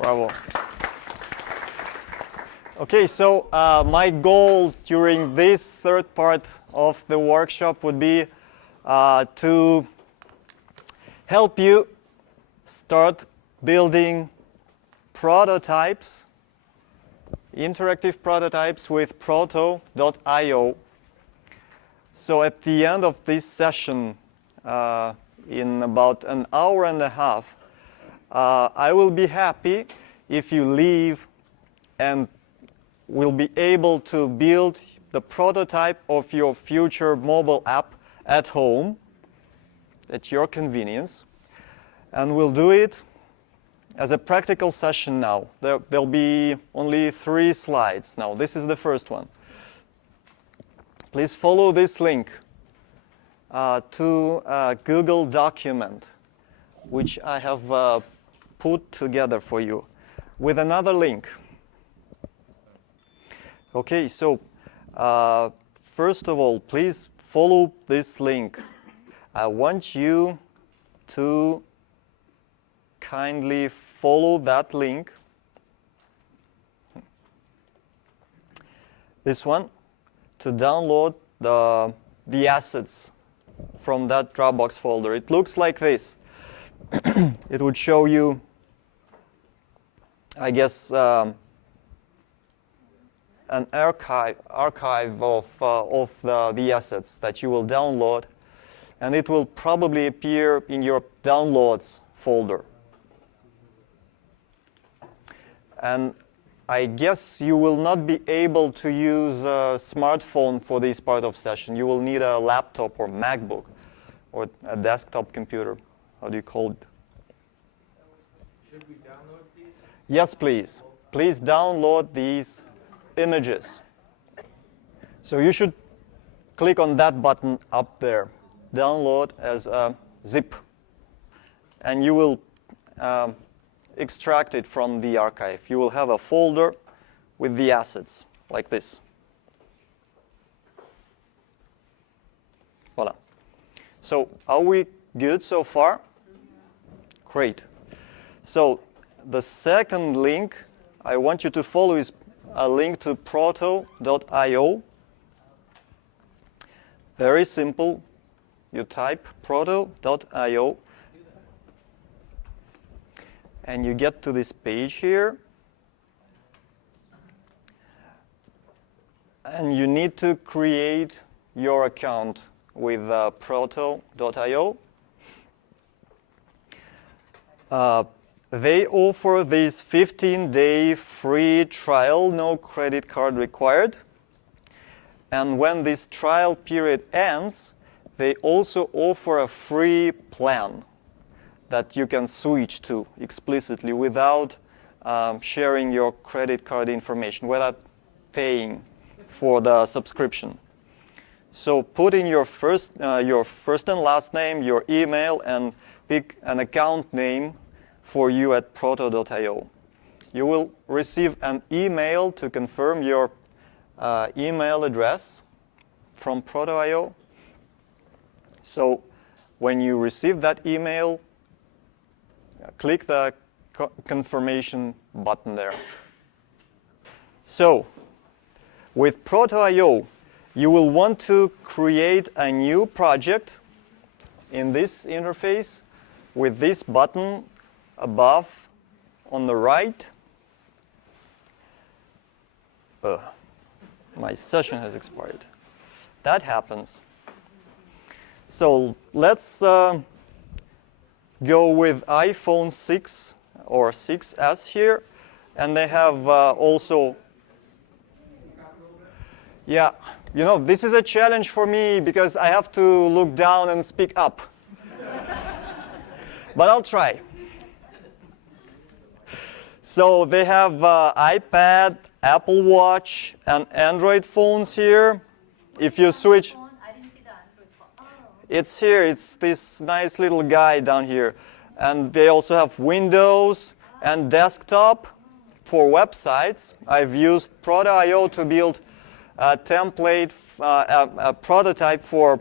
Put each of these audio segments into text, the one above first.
Bravo. Okay, so my goal during this third part of the workshop would be to help you start building prototypes, interactive prototypes with Proto.io. So at the end of this session, in about an hour and a half, I will be happy if you leave and will be able to build the prototype of your future mobile app at home at your convenience. And we'll do it as a practical session now. There'll be only 3 slides. Now, this is the first one. Please follow this link to a Google document, which I have put together for you with another link. Okay, so first of all, please follow this link. I want you to kindly follow that link. This one, to download the assets from that Dropbox folder. It looks like this. It would show you, I guess, an archive of the assets that you will download, and it will probably appear in your downloads folder. And I guess you will not be able to use a smartphone for this part of session. You will need a laptop or MacBook or a desktop computer. How do you call it? Should we download these? Yes, please. Please download these images. So you should click on that button up there, download as a zip, and you will extract it from the archive. You will have a folder with the assets like this. Voila. So are we good so far? Great. So the second link I want you to follow is a link to Proto.io. Very simple. You type Proto.io, and you get to this page here. And you need to create your account with Proto.io. They offer this 15-day free trial, no credit card required. And when this trial period ends, they also offer a free plan that you can switch to explicitly without sharing your credit card information, without paying for the subscription. So put in your first and last name, your email, and pick an account name for you at Proto.io. You will receive an email to confirm your email address from Proto.io. So when you receive that email, click the confirmation button there. So with Proto.io, you will want to create a new project in this interface with this button above on the right. My session has expired. That happens. So let's go with iPhone 6 or 6S here. And they have also, yeah, you know, this is a challenge for me because I have to look down and speak up. But I'll try. So they have iPad, Apple Watch, and Android phones here. If you switch, I didn't see the Android phone. Oh. it's here. It's this nice little guy down here. And they also have Windows and desktop for websites. I've used Proto.io to build a template, a prototype for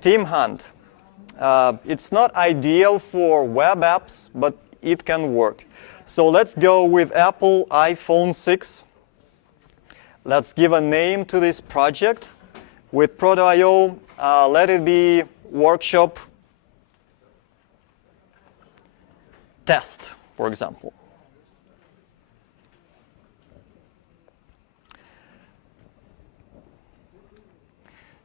Team Hunt. It's not ideal for web apps, but it can work. So let's go with Apple iPhone 6. Let's give a name to this project. With Proto.io, let it be workshop test, for example.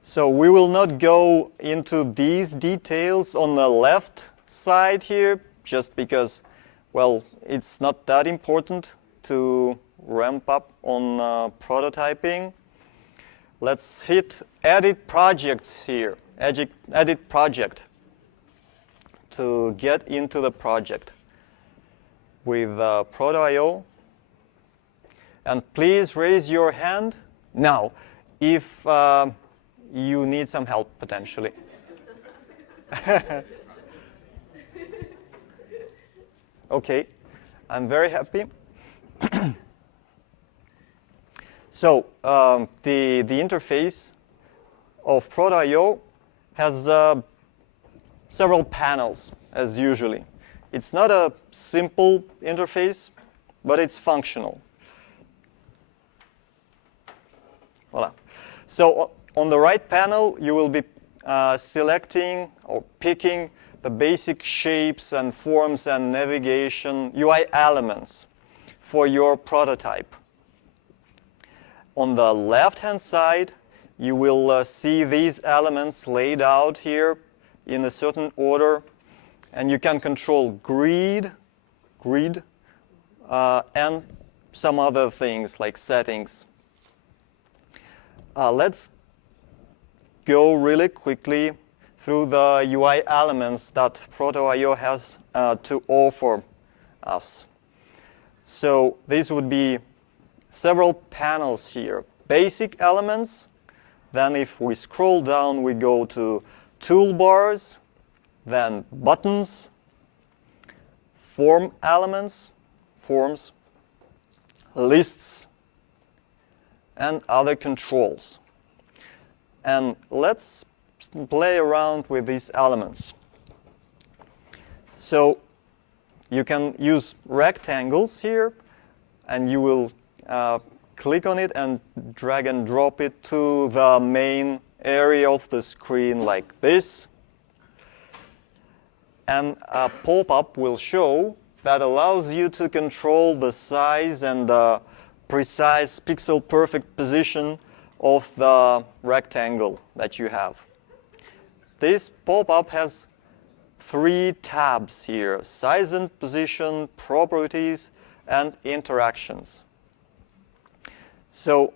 So we will not go into these details on the left side here, just because, well, it's not that important to ramp up on prototyping. Let's hit Edit Projects here, Edit Project, to get into the project with Proto.io. And please raise your hand now if you need some help, potentially. Okay, I'm very happy. So the interface of Proto.io has several panels, as usually. It's not a simple interface, but it's functional. Voila. So on the right panel, you will be selecting or picking the basic shapes and forms and navigation UI elements for your prototype. On the left-hand side, you will see these elements laid out here in a certain order, and you can control grid, and some other things like settings. Let's go really quickly through the UI elements that Proto.io has to offer us. So these would be several panels here. Basic elements. Then if we scroll down, we go to toolbars, then buttons, form elements, forms, lists, and other controls. And let's play around with these elements. So you can use rectangles here, and you will click on it and drag and drop it to the main area of the screen like this. And a pop-up will show that allows you to control the size and the precise pixel perfect position of the rectangle that you have. This pop-up has 3 tabs here: size and position, properties, and interactions. So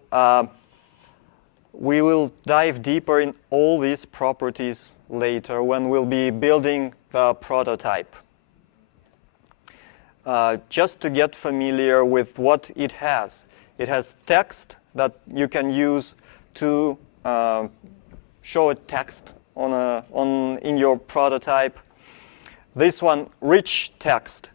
we will dive deeper in all these properties later when we'll be building the prototype. Just to get familiar with what it has text that you can use to show a text in your prototype. This one, rich text.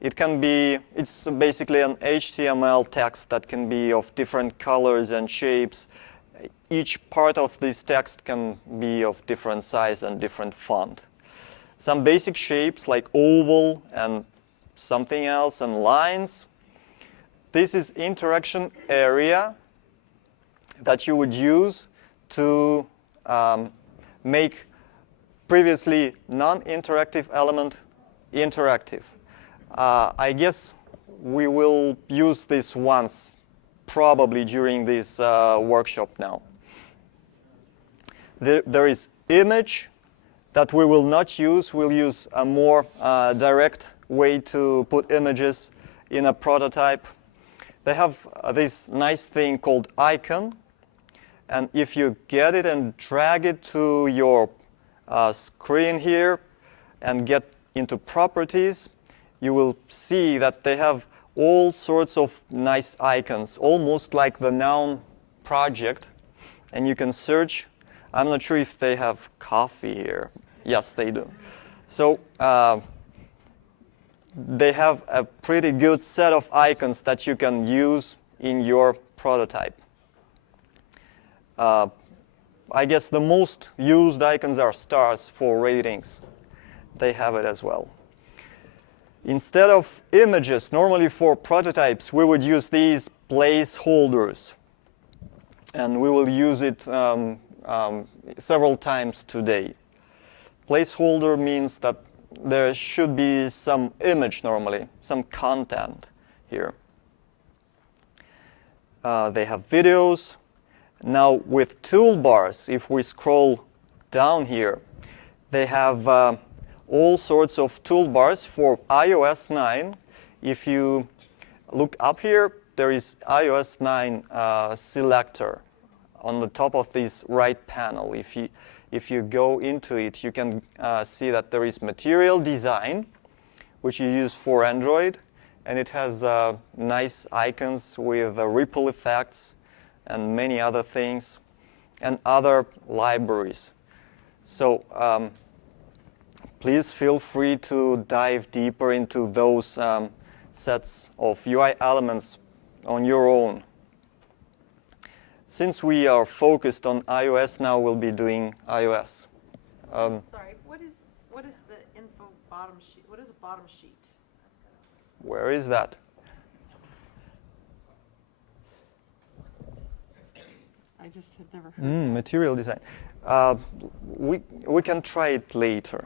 It's basically an HTML text that can be of different colors and shapes. Each part of this text can be of different size and different font. Some basic shapes like oval and something else and lines. This is interaction area that you would use to make previously non-interactive element interactive. I guess we will use this once, probably during this workshop now. There is image that we will not use. We'll use a more direct way to put images in a prototype. They have this nice thing called icon. And if you get it and drag it to your screen here and get into properties, you will see that they have all sorts of nice icons, almost like the noun project. And you can search. I'm not sure if they have coffee here. Yes, they do. So they have a pretty good set of icons that you can use in your prototype. I guess the most used icons are stars for ratings. They have it as well. Instead of images, normally for prototypes, we would use these placeholders. And we will use it several times today. Placeholder means that there should be some image normally, some content here. They have videos. Now with toolbars, if we scroll down here, they have all sorts of toolbars for iOS 9. If you look up here, there is iOS 9 selector on the top of this right panel. If you go into it, you can see that there is material design, which you use for Android, and it has nice icons with ripple effects and many other things, and other libraries. So please feel free to dive deeper into those sets of UI elements on your own. Since we are focused on iOS now, we'll be doing iOS. Sorry, what is the info bottom sheet? What is a bottom sheet? Where is that? I just had never heard. Material design. We can try it later.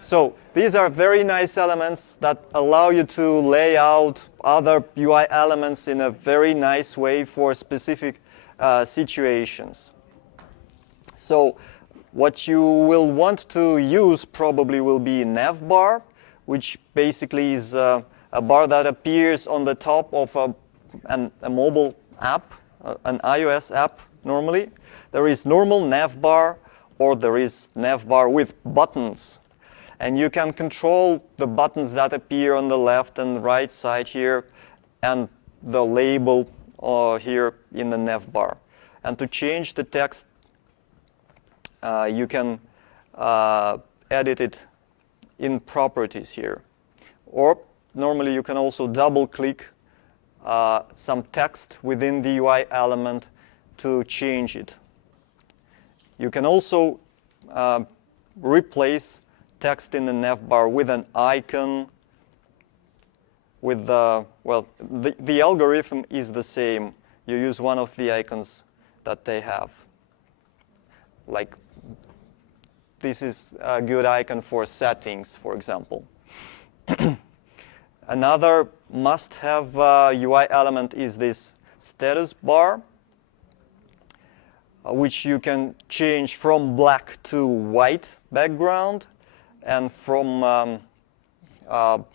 So these are very nice elements that allow you to lay out other UI elements in a very nice way for specific situations. So what you will want to use probably will be navbar, which basically is a bar that appears on the top of a mobile app, an iOS app normally. There is normal navbar, or there is navbar with buttons. And you can control the buttons that appear on the left and right side here, and the label here in the navbar. And to change the text, you can edit it in properties here. Or normally you can also double-click some text within the UI element to change it. You can also replace text in the navbar with an icon. With the algorithm is the same. You use one of the icons that they have. Like this is a good icon for settings, for example. Another must-have UI element is this status bar, which you can change from black to white background, and from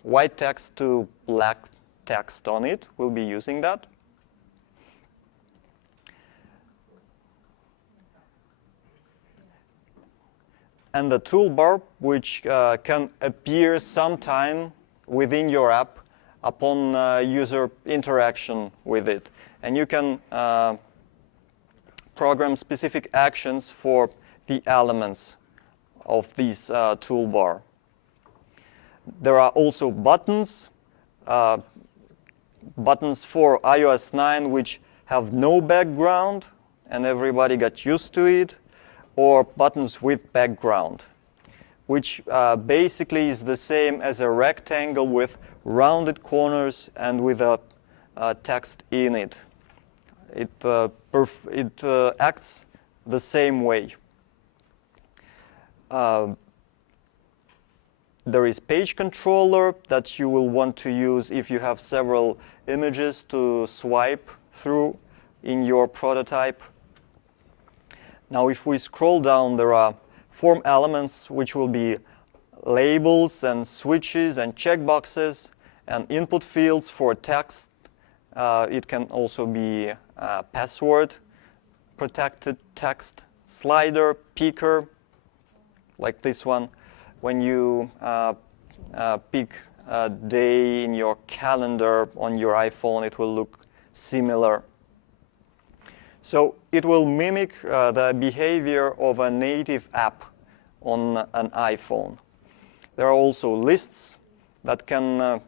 white text to black text on it. We'll be using that. And the toolbar, which can appear sometime within your app upon user interaction with it. And you can program specific actions for the elements of this toolbar. There are also buttons, buttons for iOS 9 which have no background, and everybody got used to it, or buttons with background, which basically is the same as a rectangle with rounded corners and with a text in it. It acts the same way. There is page controller that you will want to use if you have several images to swipe through in your prototype. Now, if we scroll down, there are form elements which will be labels and switches and checkboxes and input fields for text. It can also be password protected text, slider, picker, like this one. When you pick a day in your calendar on your iPhone, it will look similar. So it will mimic the behavior of a native app on an iPhone. There are also lists that can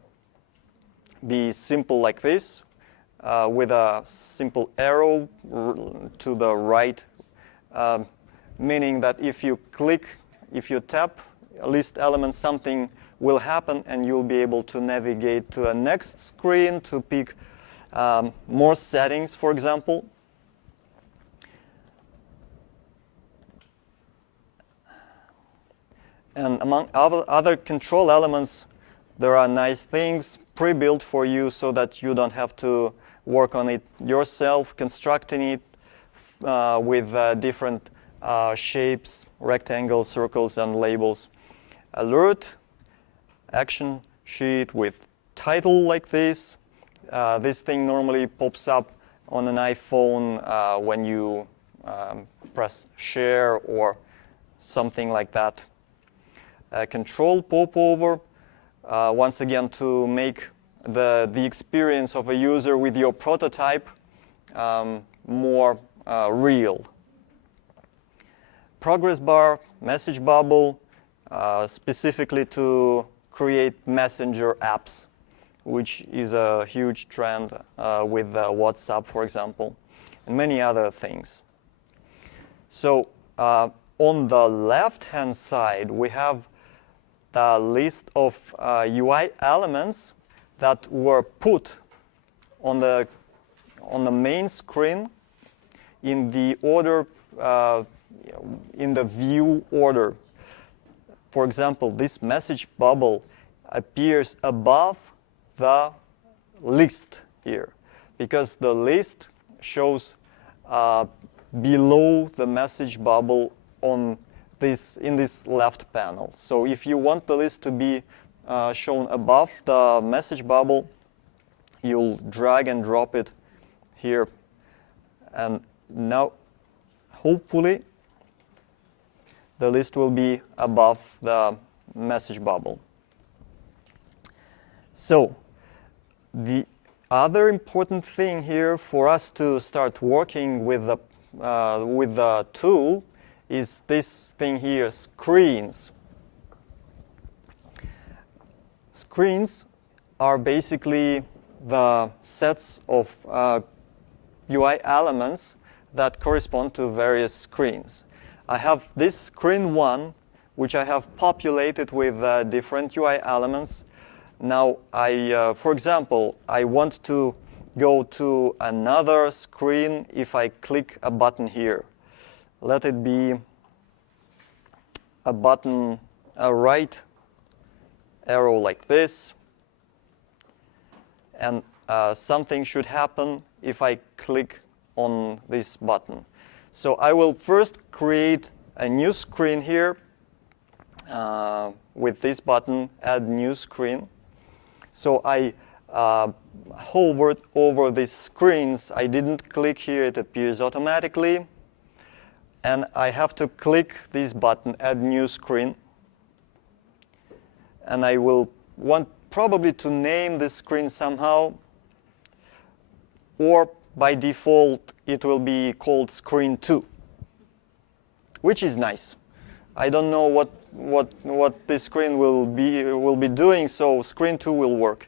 be simple like this, with a simple arrow to the right, meaning that if you tap list element, something will happen, and you'll be able to navigate to a next screen to pick more settings, for example. And among other control elements, there are nice things pre-built for you so that you don't have to work on it yourself, constructing it with different shapes, rectangles, circles, and labels. Alert, action sheet with title like this. This thing normally pops up on an iPhone when you press share or something like that. Control popover, once again to make the experience of a user with your prototype more real. Progress bar, message bubble, specifically to create messenger apps, which is a huge trend with WhatsApp, for example, and many other things. So on the left-hand side, we have the list of UI elements that were put on the main screen in the order, in the view order. For example, this message bubble appears above the list here, because the list shows below the message bubble in this left panel. So if you want the list to be shown above the message bubble, you'll drag and drop it here. And now, hopefully, the list will be above the message bubble. So the other important thing here for us to start working with the tool is this thing here, screens. Screens are basically the sets of UI elements that correspond to various screens. I have this screen 1, which I have populated with different UI elements. Now, for example, I want to go to another screen if I click a button here. Let it be a button, a right arrow like this. And something should happen if I click on this button. So I will first create a new screen here with this button, add new screen. So I hovered over these screens. I didn't click here, it appears automatically. And I have to click this button, add new screen. And I will want probably to name this screen somehow. Or by default, it will be called screen 2, which is nice. I don't know what this screen will be doing, so screen 2 will work.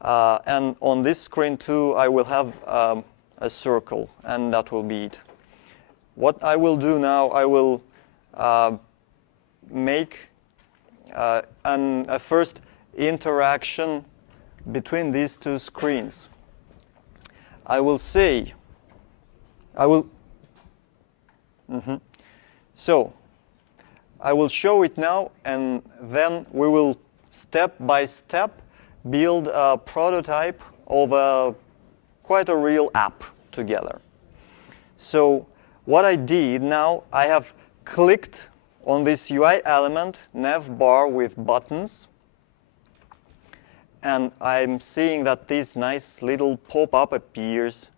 And on this screen 2, I will have a circle, and that will be it. What I will do now, I will make a first interaction between these two screens. I will say, So I will show it now, and then we will step by step build a prototype of quite a real app together. So what I did now, I have clicked on this UI element, nav bar with buttons. And I'm seeing that this nice little pop-up appears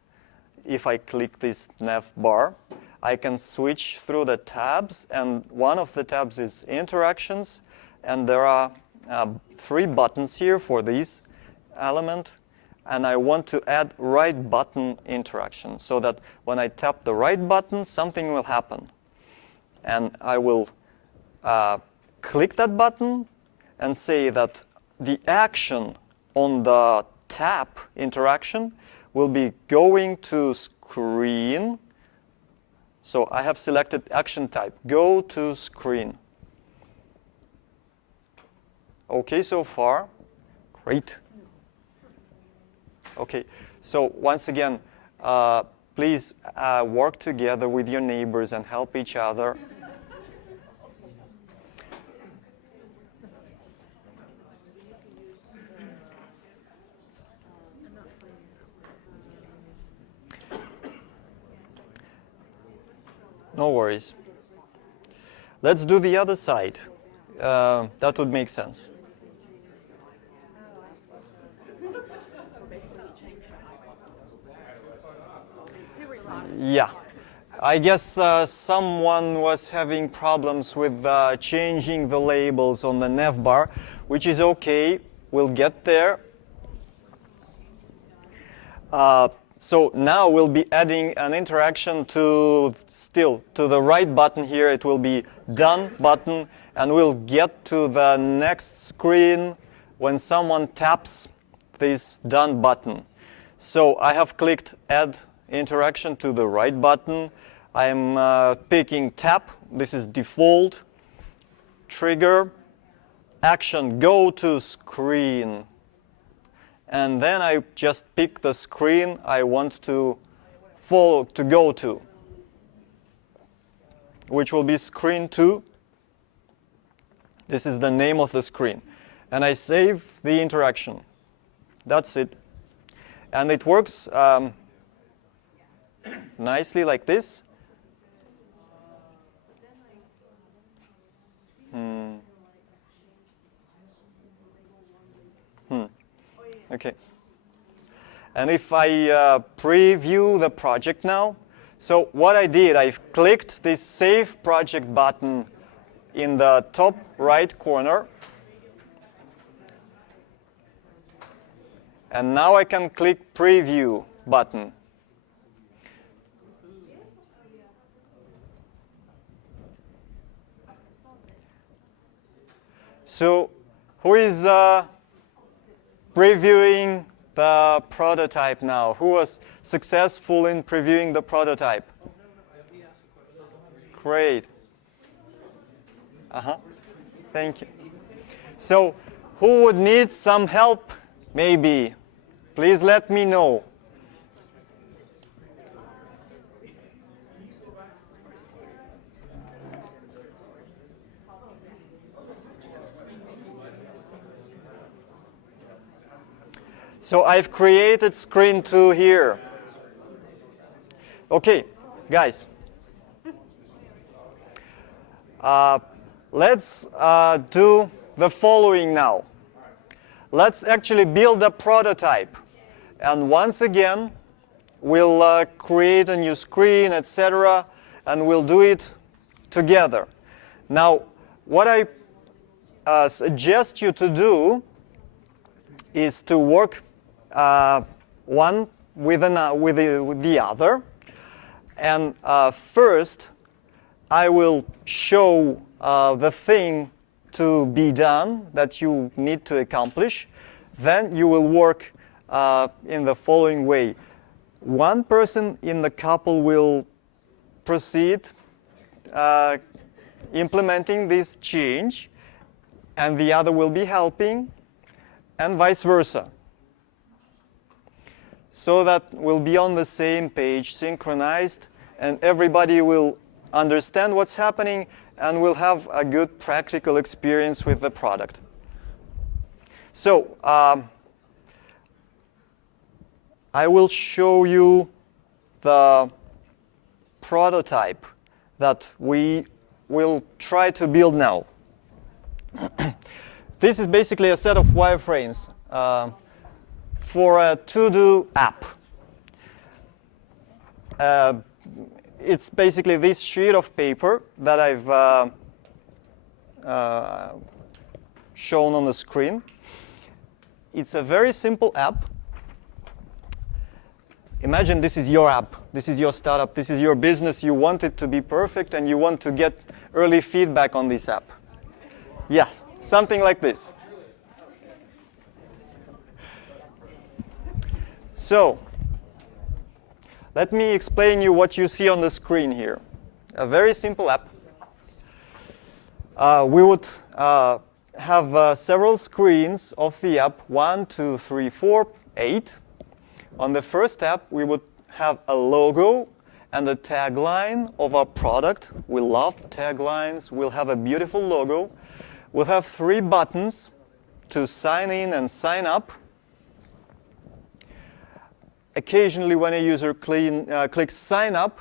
if I click this nav bar. I can switch through the tabs, and one of the tabs is interactions. And there are 3 buttons here for this element. And I want to add right button interaction so that when I tap the right button, something will happen. And I will click that button and say that the action on the tap interaction will be going to screen. So I have selected action type, go to screen. Okay so far? Great. Okay, so once again, please work together with your neighbors and help each other. No worries. Let's do the other side. That would make sense. Yeah. I guess someone was having problems with changing the labels on the navbar, which is okay. We'll get there. So now we'll be adding an interaction to the right button here. It will be done button, and we'll get to the next screen when someone taps this done button. So I have clicked add interaction to the right button. I'm picking tap. This is default. Trigger. Action go to screen. And then I just pick the screen I want to go to, which will be screen 2. This is the name of the screen. And I save the interaction. That's it. And it works nicely like this. Okay. And if I preview the project now, so what I did, I clicked this Save Project button in the top right corner. And now I can click Preview button. So who is previewing the prototype now? Who was successful in previewing the prototype? Great. Thank you. So who would need some help? Maybe. Please let me know. So I've created screen 2 here. Okay, guys. Let's do the following now. Let's actually build a prototype. And once again, we'll create a new screen, etc. And we'll do it together. Now, what I suggest you to do is to work one with the other. And first, I will show the thing to be done that you need to accomplish. Then you will work in the following way. One person in the couple will proceed implementing this change, and the other will be helping, and vice versa. So that we'll be on the same page, synchronized, and everybody will understand what's happening and will have a good practical experience with the product. So I will show you the prototype that we will try to build now. This is basically a set of wireframes for a to-do app. It's basically this sheet of paper that I've shown on the screen. It's a very simple app. Imagine this is your app. This is your startup. This is your business. You want it to be perfect, and you want to get early feedback on this app. Yes, something like this. So let me explain you what you see on the screen here. A very simple app. We would have several screens of the app, 1, 2, 3, 4, 8. On the first tab, we would have a logo and a tagline of our product. We love taglines. We'll have a beautiful logo. We'll have 3 buttons to sign in and sign up. Occasionally, when a user clicks sign up,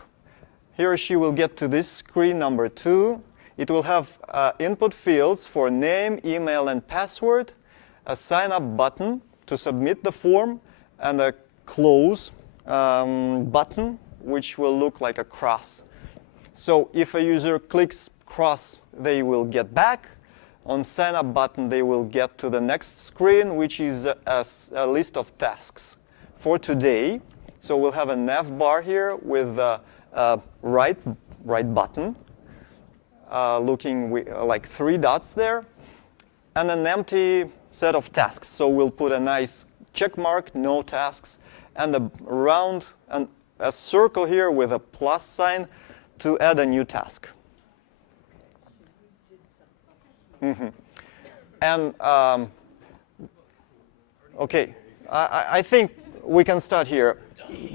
he or she will get to this screen number 2. It will have input fields for name, email, and password, a sign up button to submit the form, and a close button, which will look like a cross. So if a user clicks cross, they will get back. On sign up button, they will get to the next screen, which is a list of tasks for today. So we'll have a nav bar here with a right button, looking like 3 dots there, and an empty set of tasks. So we'll put a nice check mark, no tasks, and a round and a circle here with a plus sign to add a new task. And okay, I think we can start here.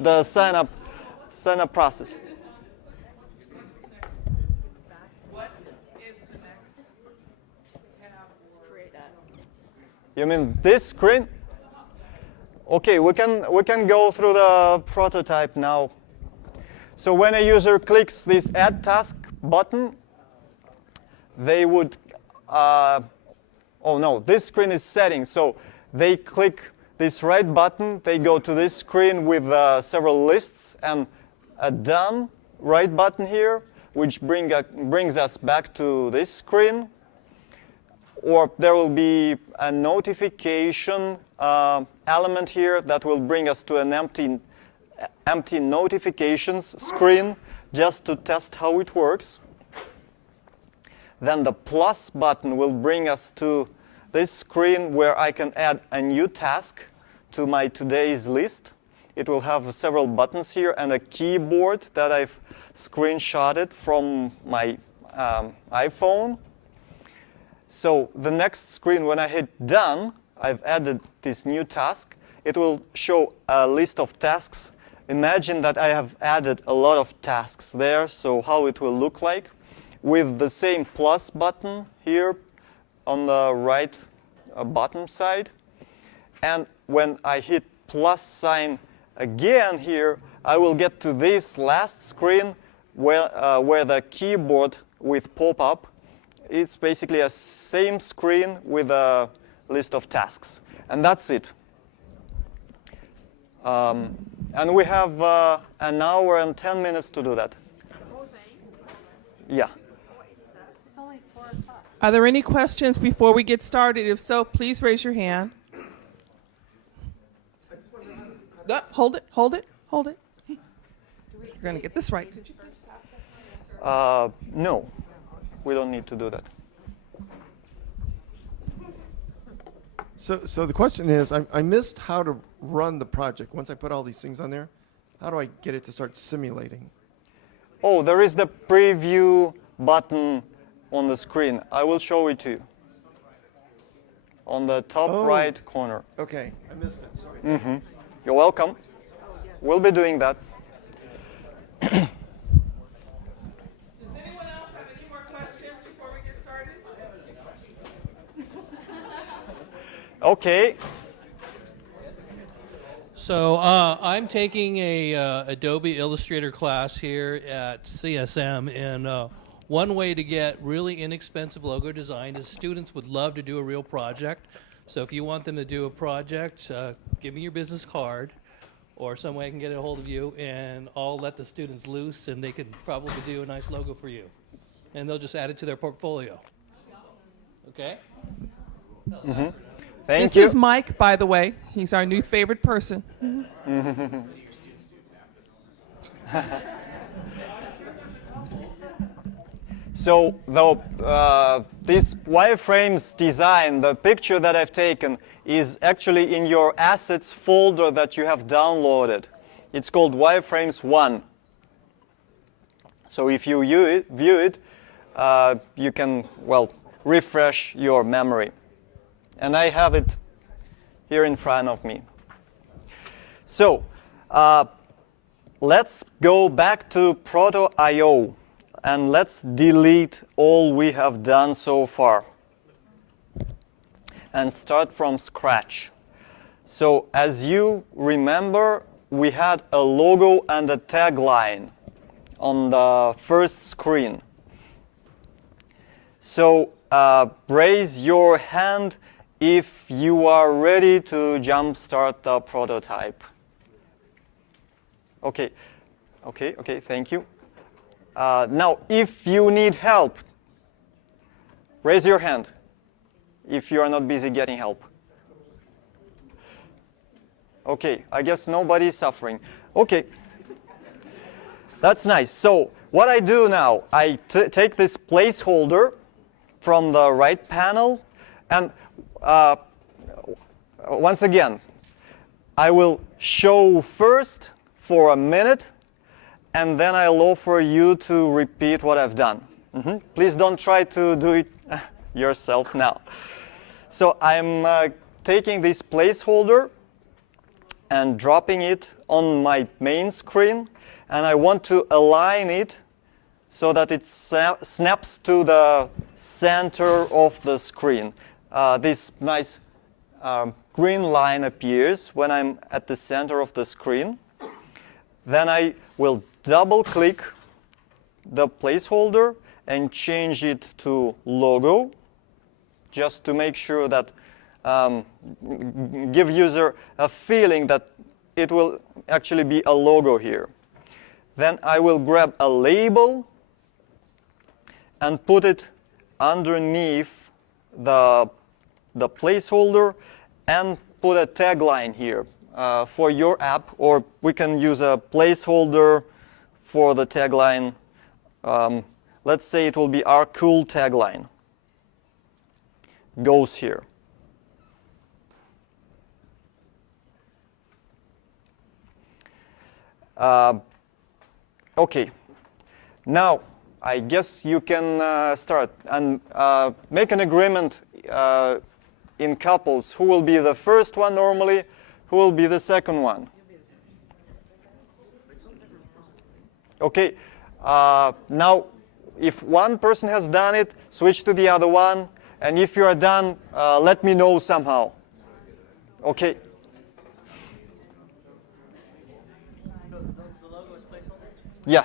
The sign up process. What is the next tab? Create that. You mean this screen? Okay, we can go through the prototype now. So when a user clicks this Add Task button, they would, oh no, this screen is settings. So they click this right button, they go to this screen with several lists and a done right button here, which brings us back to this screen. Or there will be a notification element here that will bring us to an empty notifications screen just to test how it works. Then the plus button will bring us to this screen where I can add a new task to my today's list. It will have several buttons here and a keyboard that I've screenshotted from my iPhone. So the next screen, when I hit done, I've added this new task. It will show a list of tasks. Imagine that I have added a lot of tasks there, so how it will look like with the same plus button here on the right bottom side. And when I hit plus sign again here, I will get to this last screen where the keyboard with pop-up. It's basically a same screen with a list of tasks. And that's it. And we have an hour and 10 minutes to do that. Yeah. It's only 4 o'clock. Are there any questions before we get started? If so, please raise your hand. Hold it. We're going to get this right. Could you please pass that? No, we don't need to do that. So the question is, I missed how to run the project. Once I put all these things on there, how do I get it to start simulating? Oh, there is the preview button on the screen. I will show it to you. On the top right corner. Okay, I missed it, sorry. You're welcome. We'll be doing that. Does anyone else have any more questions before we get started? Okay. So I'm taking a Adobe Illustrator class here at CSM, and one way to get really inexpensive logo design is students would love to do a real project. So if you want them to do a project, give me your business card, or some way I can get a hold of you, and I'll let the students loose, and they can probably do a nice logo for you. And they'll just add it to their portfolio. Okay? Thank This you. is Mike, by the way. He's our new favorite person. So this wireframes design, the picture that I've taken, is actually in your assets folder that you have downloaded. It's called Wireframes 1. So if you view it, you can, well, refresh your memory. And I have it here in front of me. So let's go back to Proto.io and let's delete all we have done so far and start from scratch. So as you remember, we had a logo and a tagline on the first screen. So raise your hand if you are ready to jumpstart the prototype. Okay, thank you. Now, if you need help, raise your hand if you are not busy getting help. Okay, I guess nobody's suffering. Okay, that's nice. So what I do now, I take this placeholder from the right panel, and once again, I will show first for a minute, and then I'll offer you to repeat what I've done. Please don't try to do it yourself now. So I'm taking this placeholder and dropping it on my main screen, and I want to align it so that it snaps to the center of the screen. This nice green line appears when I'm at the center of the screen. Then I will double-click the placeholder and change it to logo, just to make sure that give user a feeling that it will actually be a logo here. Then I will grab a label and put it underneath the placeholder and put a tagline here for your app, or we can use a placeholder for the tagline. Let's say it will be our cool tagline. Goes here. Okay, now I guess you can start and make an agreement in couples. Who will be the first one normally? Who will be the second one? Okay, now if one person has done it, switch to the other one. And if you are done, let me know somehow. Okay. The logo is placeholder? Yeah,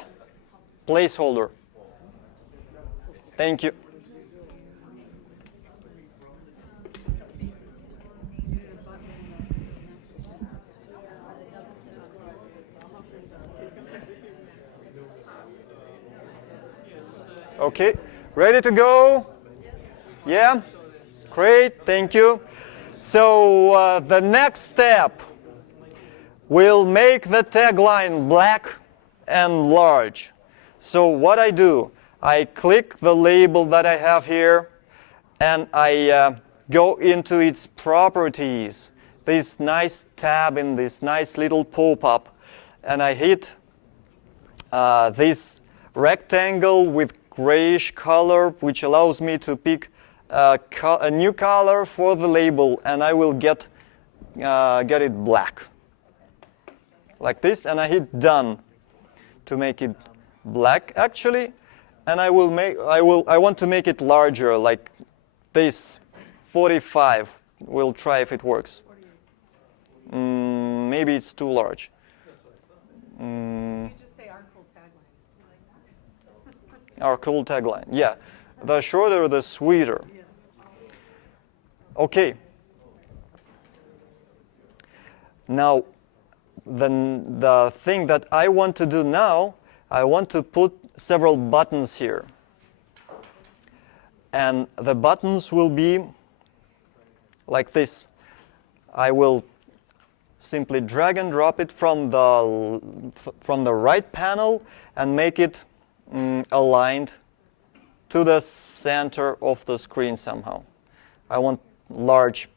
placeholder. Thank you. Okay, ready to go? Yeah? Great, thank you. So the next step, we'll make the tagline black and large. So what I do, I click the label that I have here, and I go into its properties, this nice tab in this nice little pop-up, and I hit this rectangle with grayish color, which allows me to pick a new color for the label, and I will get it black, like this, and I hit done to make it black actually, and I want to make it larger, like this, 45. We'll try if it works. Maybe it's too large. You just say our cool tagline. Our cool tagline, yeah. The shorter, the sweeter. Okay. Now, the thing that I want to do now, I want to put several buttons here. And the buttons will be like this. I will simply drag and drop it from the right panel and make it aligned to the center of the screen somehow. I want large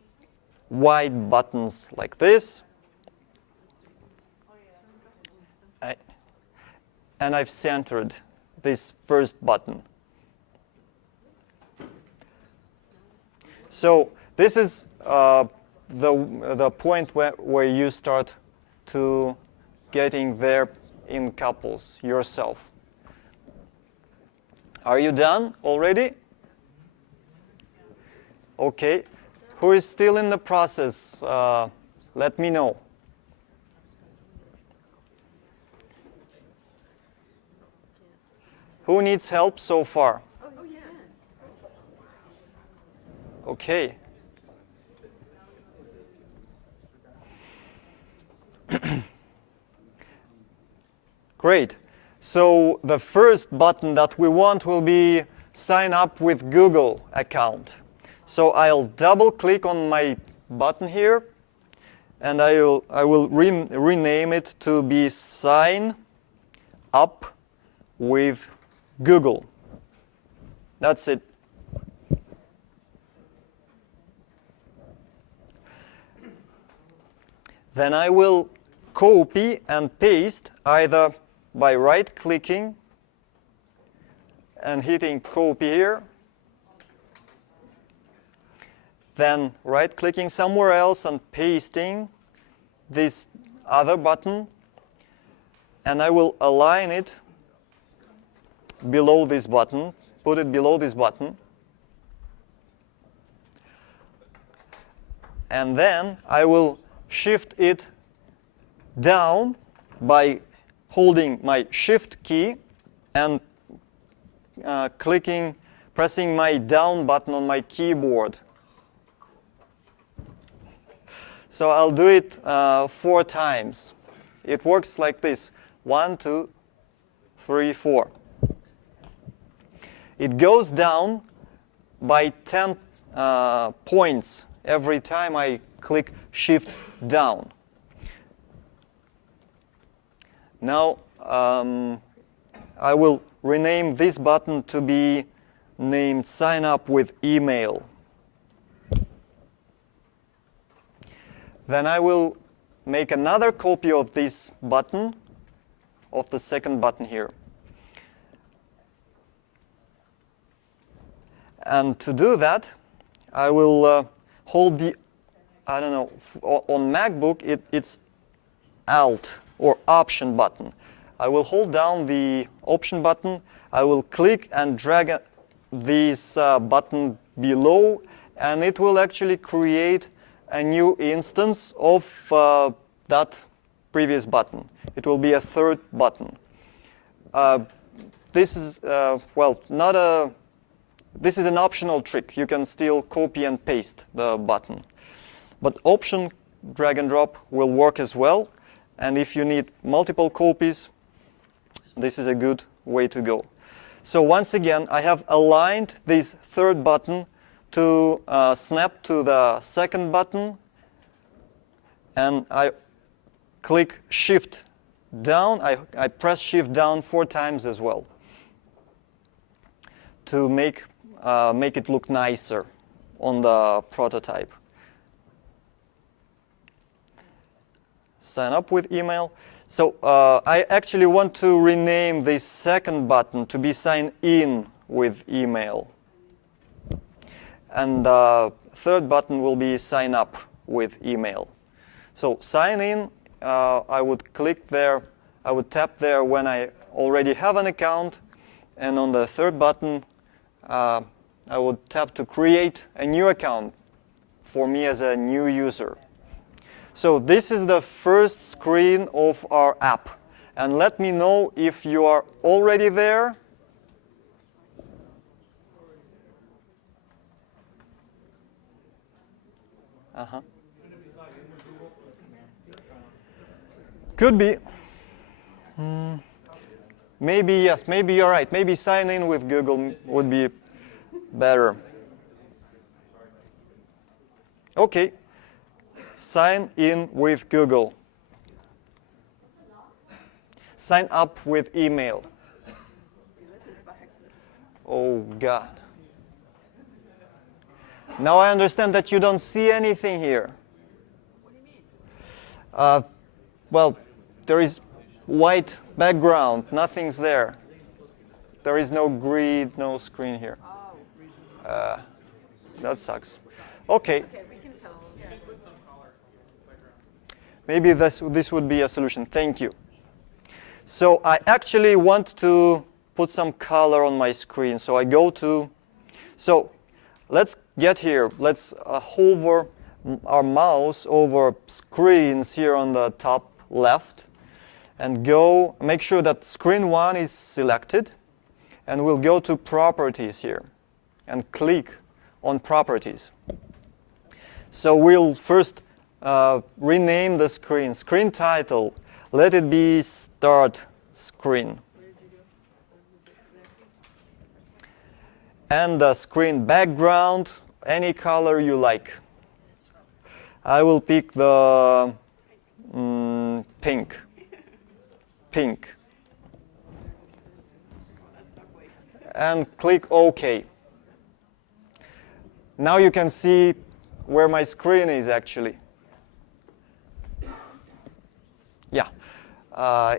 white buttons like this. And I've centered this first button. So this is the point where you start to getting there in couples yourself. Are you done already? Okay. Who is still in the process? Let me know. Who needs help so far? Okay. Great. So the first button that we want will be sign up with Google account. So I'll double click on my button here, and I will rename it to be sign up with Google. That's it. Then I will copy and paste either by right-clicking and hitting copy here, then right-clicking somewhere else and pasting this other button, and I will align it below this button, put it below this button, and then I will shift it down by holding my shift key and pressing my down button on my keyboard. So I'll do it 4 times. It works like this: 1, 2, 3, 4. It goes down by 10 points every time I click shift down. Now I will rename this button to be named sign up with email. Then I will make another copy of this button, of the second button here. And to do that, I will hold the, I don't know, on MacBook it's Alt or Option button. I will hold down the Option button. I will click and drag this button below, and it will actually create a new instance of that previous button. It will be a third button. This is, well, not a, this is an optional trick. You can still copy and paste the button. But Option drag and drop will work as well. And if you need multiple copies, this is a good way to go. So once again, I have aligned this third button to snap to the second button, and I click shift down. I press shift down 4 times as well to make it look nicer on the prototype. Sign up with email. So I actually want to rename this second button to be sign in with email. And the third button will be sign up with email. So sign in, I would click there, I would tap there when I already have an account. And on the third button, I would tap to create a new account for me as a new user. So this is the first screen of our app. And let me know if you are already there. Could be. Maybe yes, maybe you're right. Maybe sign in with Google would be better. Okay. Sign in with Google. Sign up with email. Oh, God. Now I understand that you don't see anything here. What do you mean? Well, there is white background. Nothing's there. There is no grid, no screen here. that sucks. Okay. Okay, we can tell. Yeah. Maybe this would be a solution. Thank you. So I actually want to put some color on my screen. So I go to, so let's get here. Let's hover our mouse over screens here on the top left and go, make sure that screen 1 is selected. And we'll go to properties here and click on properties. So we'll first rename the screen. Screen title, let it be start screen. And the screen background, any color you like. I will pick the pink. Pink. And click OK. Now you can see where my screen is actually. Yeah.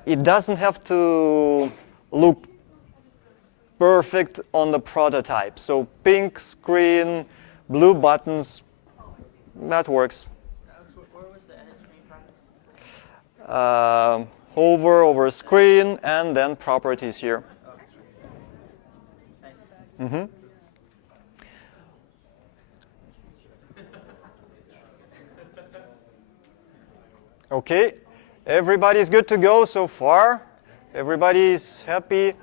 It doesn't have to look perfect on the prototype. So pink screen, blue buttons, that works. Where was the edit screen? Hover over screen and then properties here. Mm-hmm. Okay, everybody's good to go so far. Everybody's happy.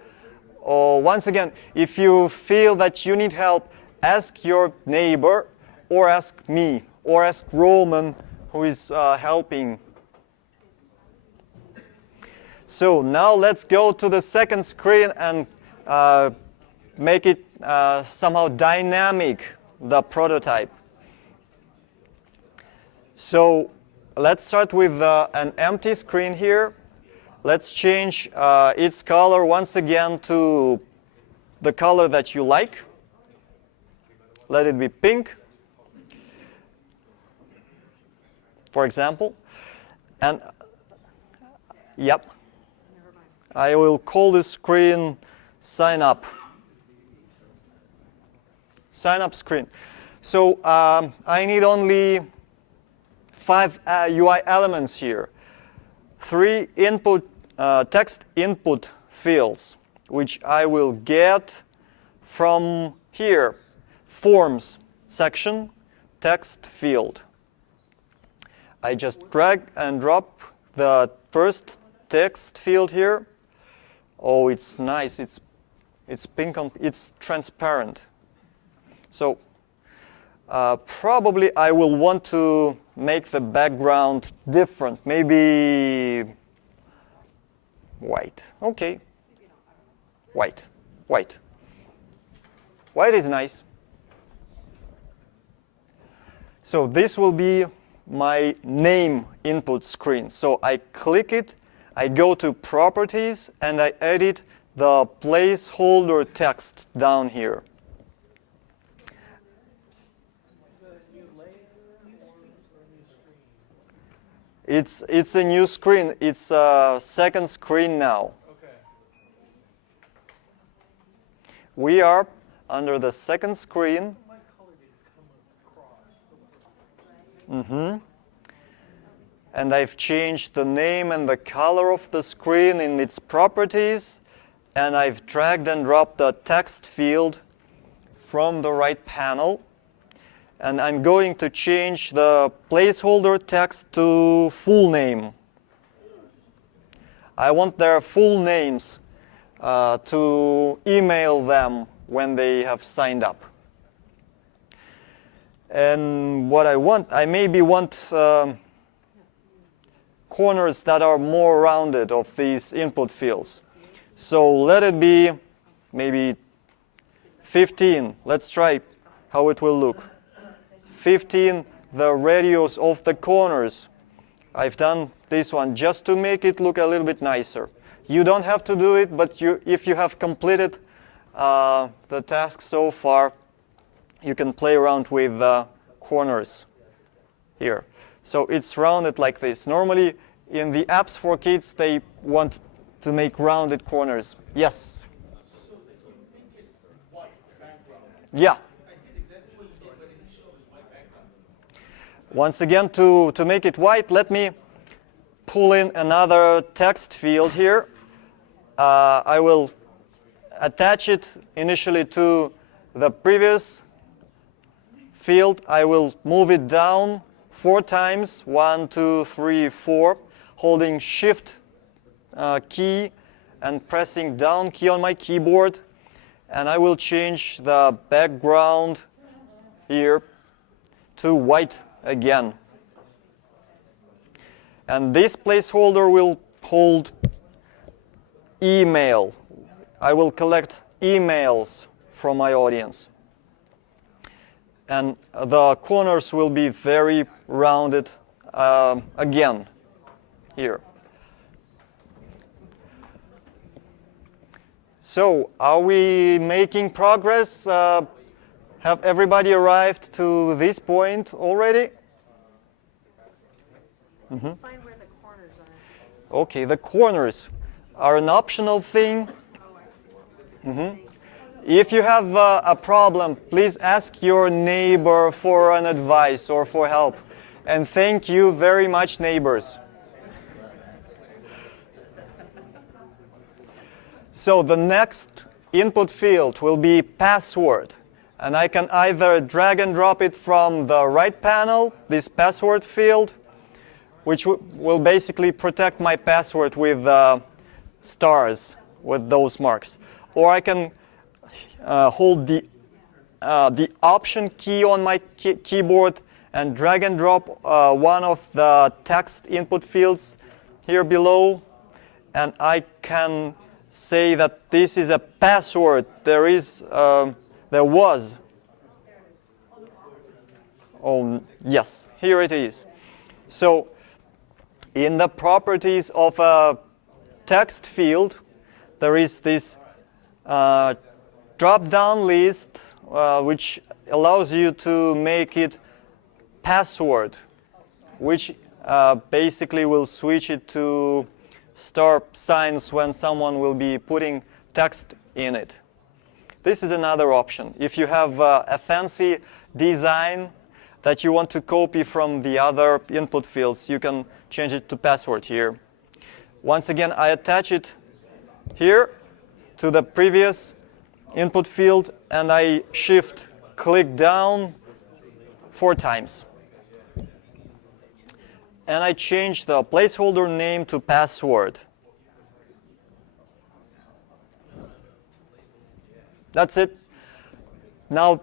Oh, once again, if you feel that you need help, ask your neighbor or ask me or ask Roman, who is helping. So now let's go to the second screen and make it somehow dynamic, the prototype. So let's start with an empty screen here. Let's change its color once again to the color that you like. Let it be pink, for example. And yep, I will call this screen sign up. Sign up screen. So I need only 5 UI elements here. 3 input text input fields, which I will get from here. Forms section, text field. I just drag and drop the first text field here. Oh, it's nice. It's pink. It's transparent. So probably I will want to make the background different. Maybe white. Okay. White. White. White is nice. So this will be my name input screen. So I click it, I go to properties, and I edit the placeholder text down here. It's a new screen. It's a second screen now. Okay. We are under the second screen. My color didn't come across. Mm-hmm. And I've changed the name and the color of the screen in its properties. And I've dragged and dropped the text field from the right panel. And I'm going to change the placeholder text to full name. I want their full names to email them when they have signed up. And what I maybe want corners that are more rounded of these input fields. So let it be maybe 15. Let's try how it will look. 15, the radius of the corners. I've done this one just to make it look a little bit nicer. You don't have to do it, but if you have completed the task so far, you can play around with the corners here. So it's rounded like this. Normally, in the apps for kids, they want to make rounded corners. Yes? So that you make it white background. Yeah. I did exactly what you did, but it Once again, to make it white, let me pull in another text field here. I will attach it initially to the previous field. I will move it down 4 times, 1, 2, 3, 4, holding Shift key and pressing down key on my keyboard. And I will change the background here to white again. And this placeholder will hold email. I will collect emails from my audience. And the corners will be very rounded again here. So, are we making progress? Have everybody arrived to this point already? Find where the corners are. Okay, the corners are an optional thing. If you have a problem, please ask your neighbor for an advice or for help. And thank you very much, neighbors. So the next input field will be password. And I can either drag and drop it from the right panel, this password field, which will basically protect my password with stars, with those marks. Or I can hold the Option key on my keyboard and drag and drop one of the text input fields here below. And I can say that this is a password. There was. Oh, yes, here it is. So in the properties of a text field, there is this drop-down list which allows you to make it password, which basically will switch it to star signs when someone will be putting text in it. This is another option. If you have a fancy design that you want to copy from the other input fields, you can change it to password here. Once again, I attach it here to the previous input field, and I Shift-click down 4 times. And I change the placeholder name to password. That's it. Now,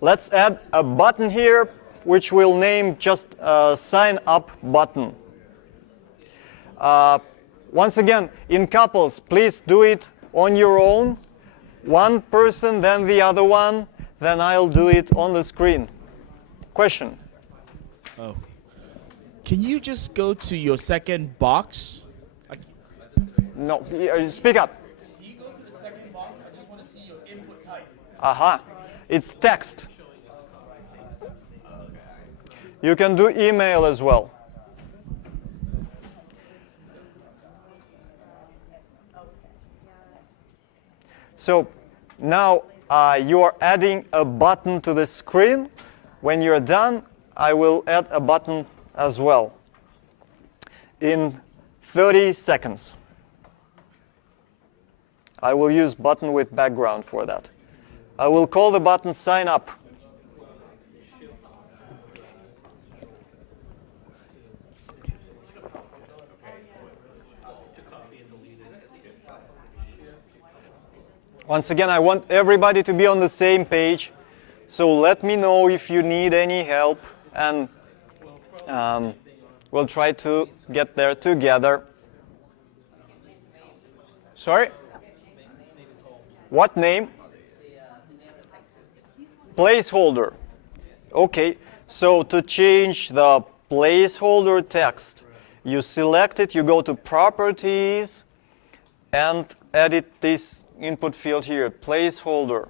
let's add a button here, which we'll name just Sign Up button. Once again, in couples, please do it on your own. One person, then the other one, then I'll do it on the screen. Question? Oh. Can you just go to your second box? No, speak up. Can you go to the second box? I just want to see your input type. Aha, it's text. You can do email as well. So now you are adding a button to the screen. When you're done, I will add a button as well in 30 seconds. I will use button with background for that. I will call the button Sign Up. Once again, I want everybody to be on the same page. So let me know if you need any help, and we'll try to get there together. Sorry? What name? Placeholder. Okay, so to change the placeholder text, you select it, you go to Properties, and edit this input field here, placeholder.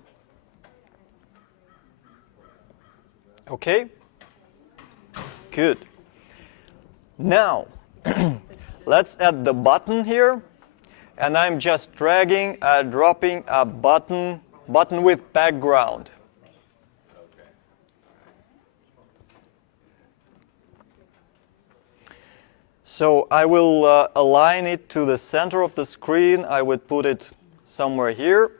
Okay? Good. Now, let's add the button here. and I'm just dragging, dropping a button with background. So I will align it to the center of the screen. I would put it somewhere here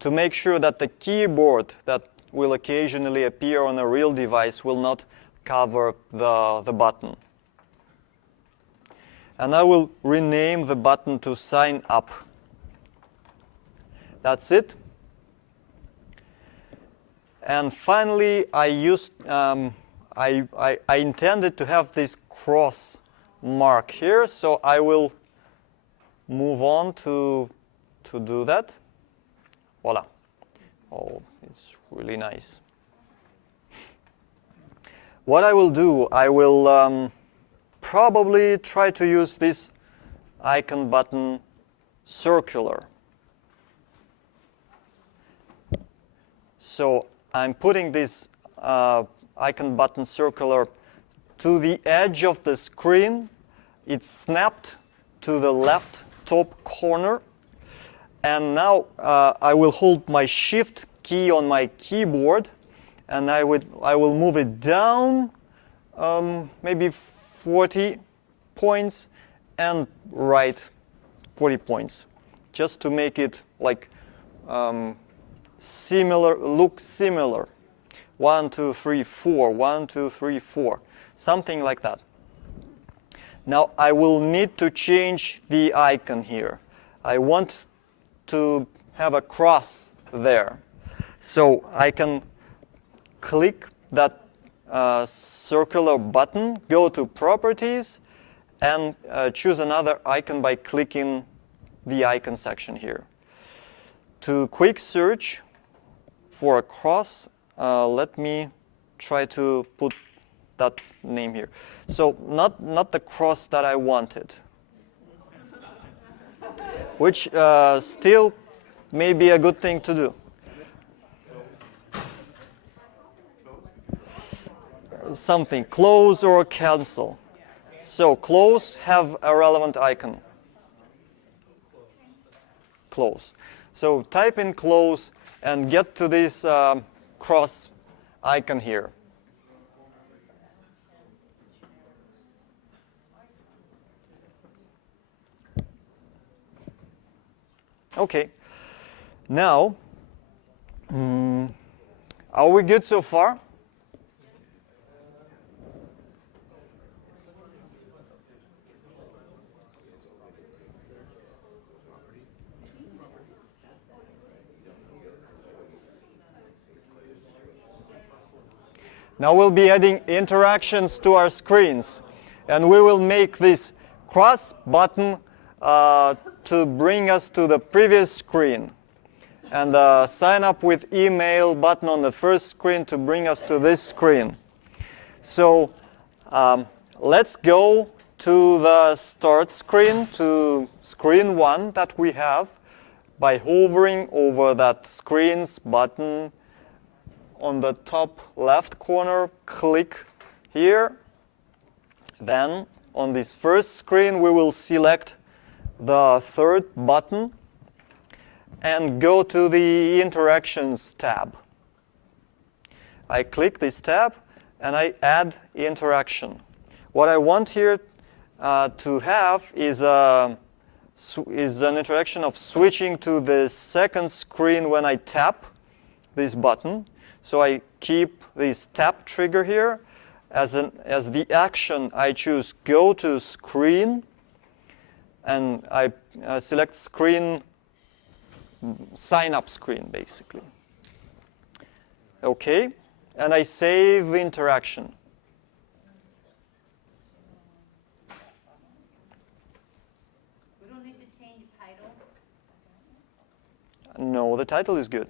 to make sure that the keyboard that will occasionally appear on a real device will not cover the button. And I will rename the button to Sign Up. That's it. And finally, I intended to have this cross mark here, so I will move on to do that. Voila. Oh, it's really nice. What I will do, I will probably try to use this icon button circular. So I'm putting this icon button circular to the edge of the screen. It's snapped to the left top corner. And now I will hold my Shift key on my keyboard, and I will move it down maybe 40 points and right 40 points, just to make it like look similar. 1, 2, 3, 4, 1, 2, 3, 4, something like that. Now I will need to change the icon here. I want to have a cross there. So I can click that circular button, go to Properties, and choose another icon by clicking the icon section here. To quick search for a cross, let me try to put that name here. So not the cross that I wanted, which still may be a good thing to do. Something, close or cancel. So close, have a relevant icon. Close. So type in close and get to this cross icon here. Okay. Now, are we good so far? Now we'll be adding interactions to our screens, and we will make this cross button to bring us to the previous screen, and the sign up with email button on the first screen to bring us to this screen. So let's go to the start screen, to screen 1 that we have, by hovering over that screens button on the top left corner. Click here. Then on this first screen, we will select the third button and go to the Interactions tab. I click this tab and I add interaction. What I want here to have is an interaction of switching to the second screen when I tap this button. So I keep this tap trigger here. As the action, I choose go to screen, and I select screen, sign up screen, basically. OK, and I save the interaction. We don't need to change title. No, the title is good.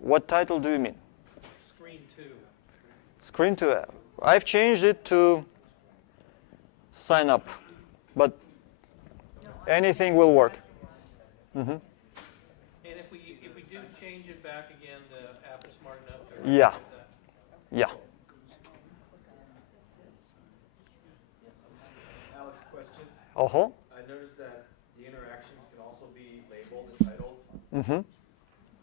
What title do you mean? Screen 2. Screen 2. I've changed it to sign up, but anything will work. Mm-hmm. And if we do change it back again, the app is smart enough to Yeah. recognize that. Yeah. Uh-huh. I noticed that the interactions can also be labeled and titled. Mm-hmm.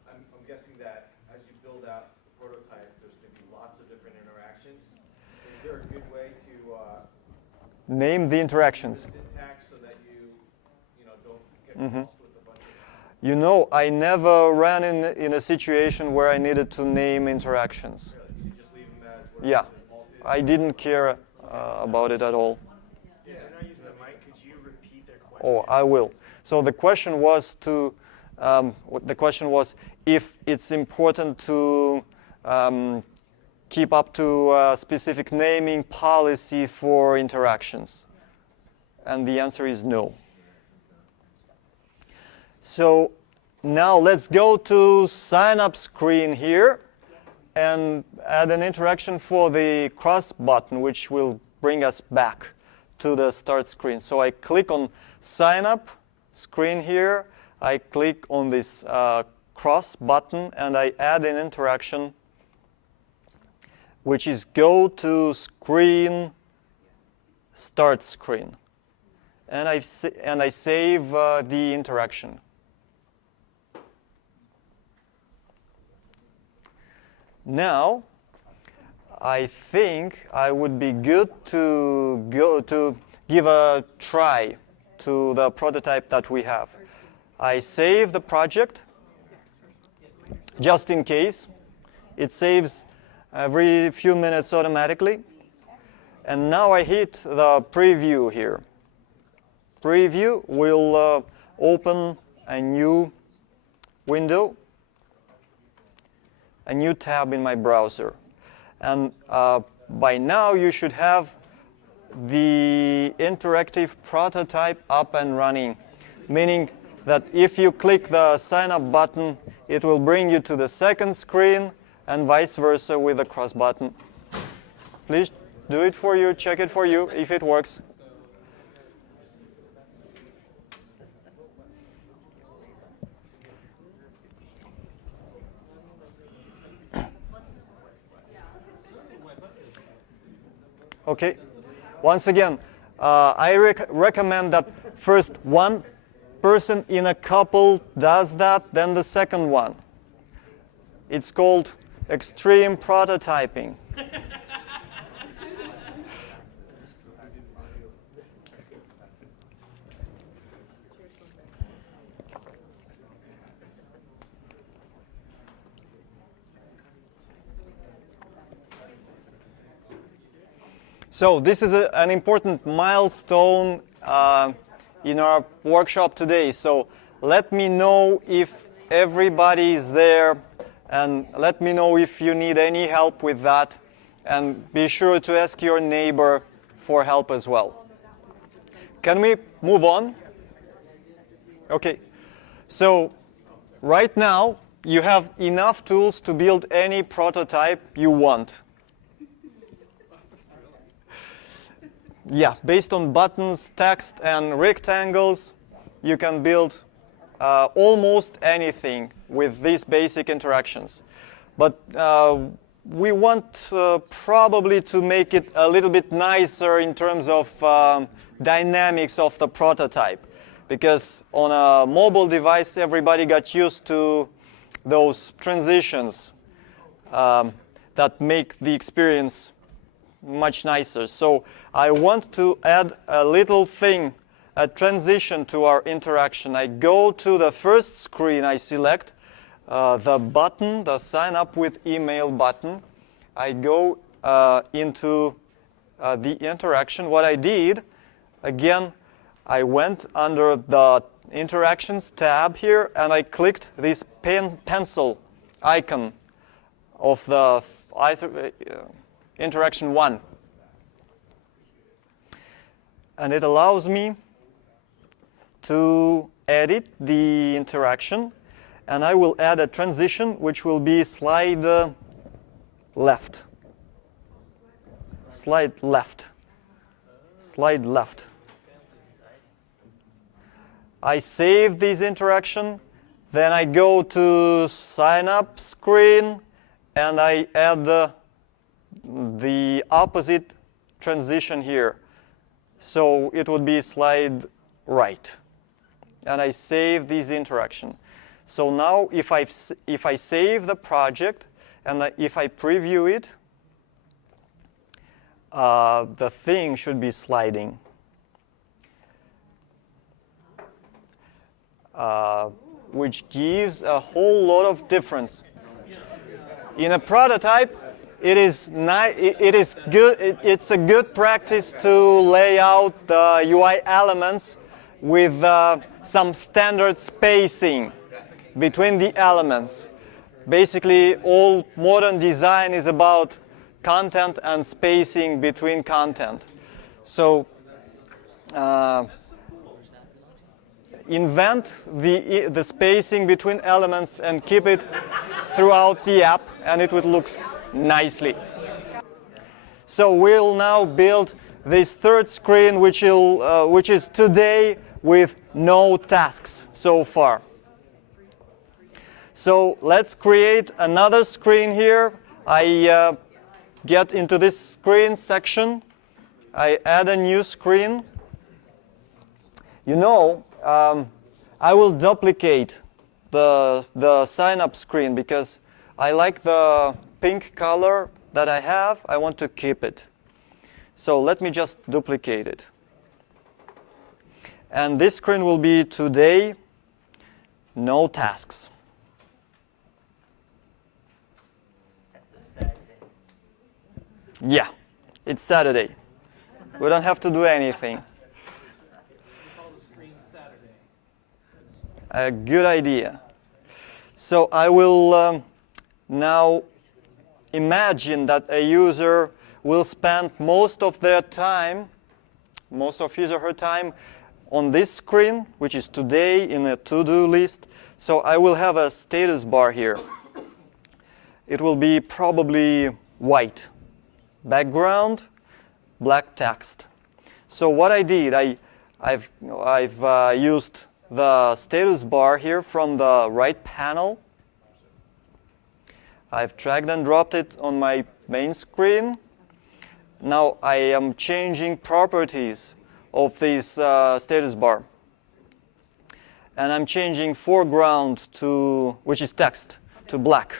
I'm guessing that as you build out the prototype, there's going to be lots of different interactions. Is there a good way to Name the interactions. use the syntax so that you don't get Mhm. lost with a bunch of You know, I never ran in a situation where I needed to name interactions. really? So you just leave them as whatever Yeah, the default is? I didn't care about it at all. Yeah, they're not using the mic. Could you repeat their question? Oh, I will. So the question was if it's important to keep up to a specific naming policy for interactions. And the answer is no. So now let's go to sign up screen here and add an interaction for the cross button, which will bring us back to the start screen. So I click on sign up screen here. I click on this cross button and I add an interaction, which is go to screen, start screen. And I save the interaction. Now, I think I would be good to give a try to the prototype that we have. I save the project just in case. It saves every few minutes automatically. And now I hit the preview here. Preview will open a new window, a new tab in my browser. And by now you should have the interactive prototype up and running, meaning that if you click the sign up button, it will bring you to the second screen and vice versa with the cross button. Please do it for you, check it for you if it works. Okay. Once again, I recommend that first one person in a couple does that, then the second one. It's called extreme prototyping. So this is an important milestone in our workshop today. So let me know if everybody is there, and let me know if you need any help with that. And be sure to ask your neighbor for help as well. Can we move on? Okay. So right now, you have enough tools to build any prototype you want. Yeah, based on buttons, text, and rectangles, you can build almost anything with these basic interactions. But we want probably to make it a little bit nicer in terms of dynamics of the prototype. Because on a mobile device, everybody got used to those transitions that make the experience much nicer. So I want to add a little thing, a transition to our interaction. I go to the first screen, I select the button, the sign up with email button. I go into the interaction. What I did, again, I went under the interactions tab here and I clicked this pencil icon of the interaction 1. And it allows me to edit the interaction. And I will add a transition, which will be slide left. Slide left. Slide left. I save this interaction. Then I go to sign up screen. And I add the opposite transition here. So it would be slide right. And I save this interaction. So now if I save the project and if I preview it, the thing should be sliding. Which gives a whole lot of difference. In a prototype, it's a good practice to lay out the UI elements with some standard spacing between the elements. Basically, all modern design is about content and spacing between content. So invent the spacing between elements and keep it throughout the app, and it would look nicely. So we'll now build this third screen, which is today with no tasks so far. So let's create another screen here. I get into this screen section. I add a new screen. You know, I will duplicate the sign-up screen because I like the pink color that I have. I want to keep it. So let me just duplicate it. And this screen will be today, no tasks. Yeah, it's Saturday. We don't have to do anything. A good idea. So I will now imagine that a user will spend most of her time on this screen, which is today in a to-do list. So I will have a status bar here. It will be probably white. Background, black text. So what I did, I've used the status bar here from the right panel. I've dragged and dropped it on my main screen. Now I am changing properties of this status bar. And I'm changing foreground to, which is text, to black.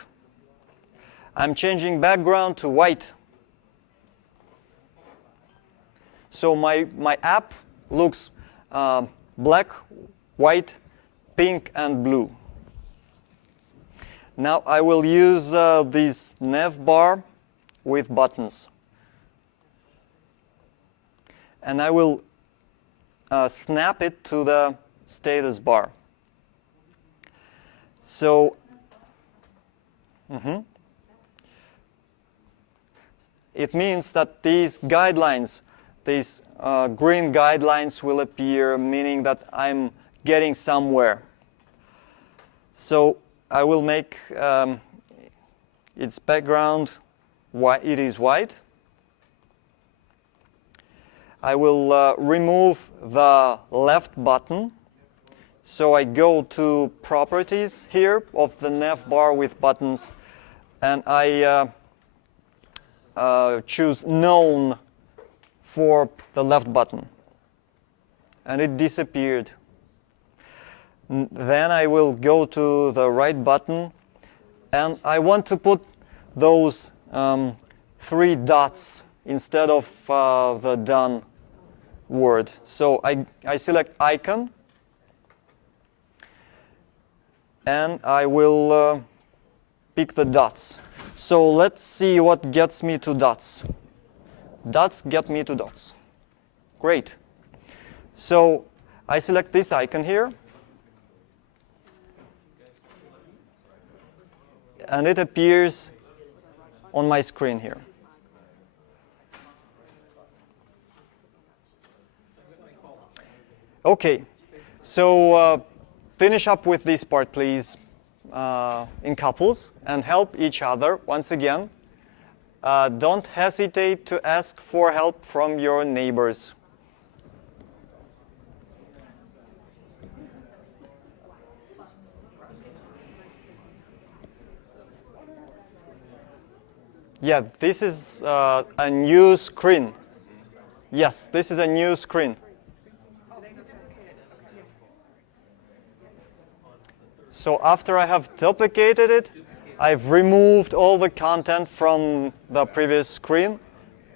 I'm changing background to white. So my app looks black, white, pink, and blue. Now I will use this nav bar with buttons. And I will snap it to the status bar. So it means that these guidelines, these green guidelines will appear, meaning that I'm getting somewhere. So I will make its background it is white. I will remove the left button. So I go to properties here of the nav bar with buttons, and I choose known for the left button. And it disappeared. Then I will go to the right button, and I want to put those 3 dots instead of the done word. So I select icon, and I will pick the dots. So let's see what gets me to dots. Dots get me to dots. Great. So I select this icon here, and it appears on my screen here. Okay, so finish up with this part, please, in couples, and help each other once again. Don't hesitate to ask for help from your neighbors. Yeah, this is a new screen. Yes, this is a new screen. So after I have duplicated it, I've removed all the content from the previous screen,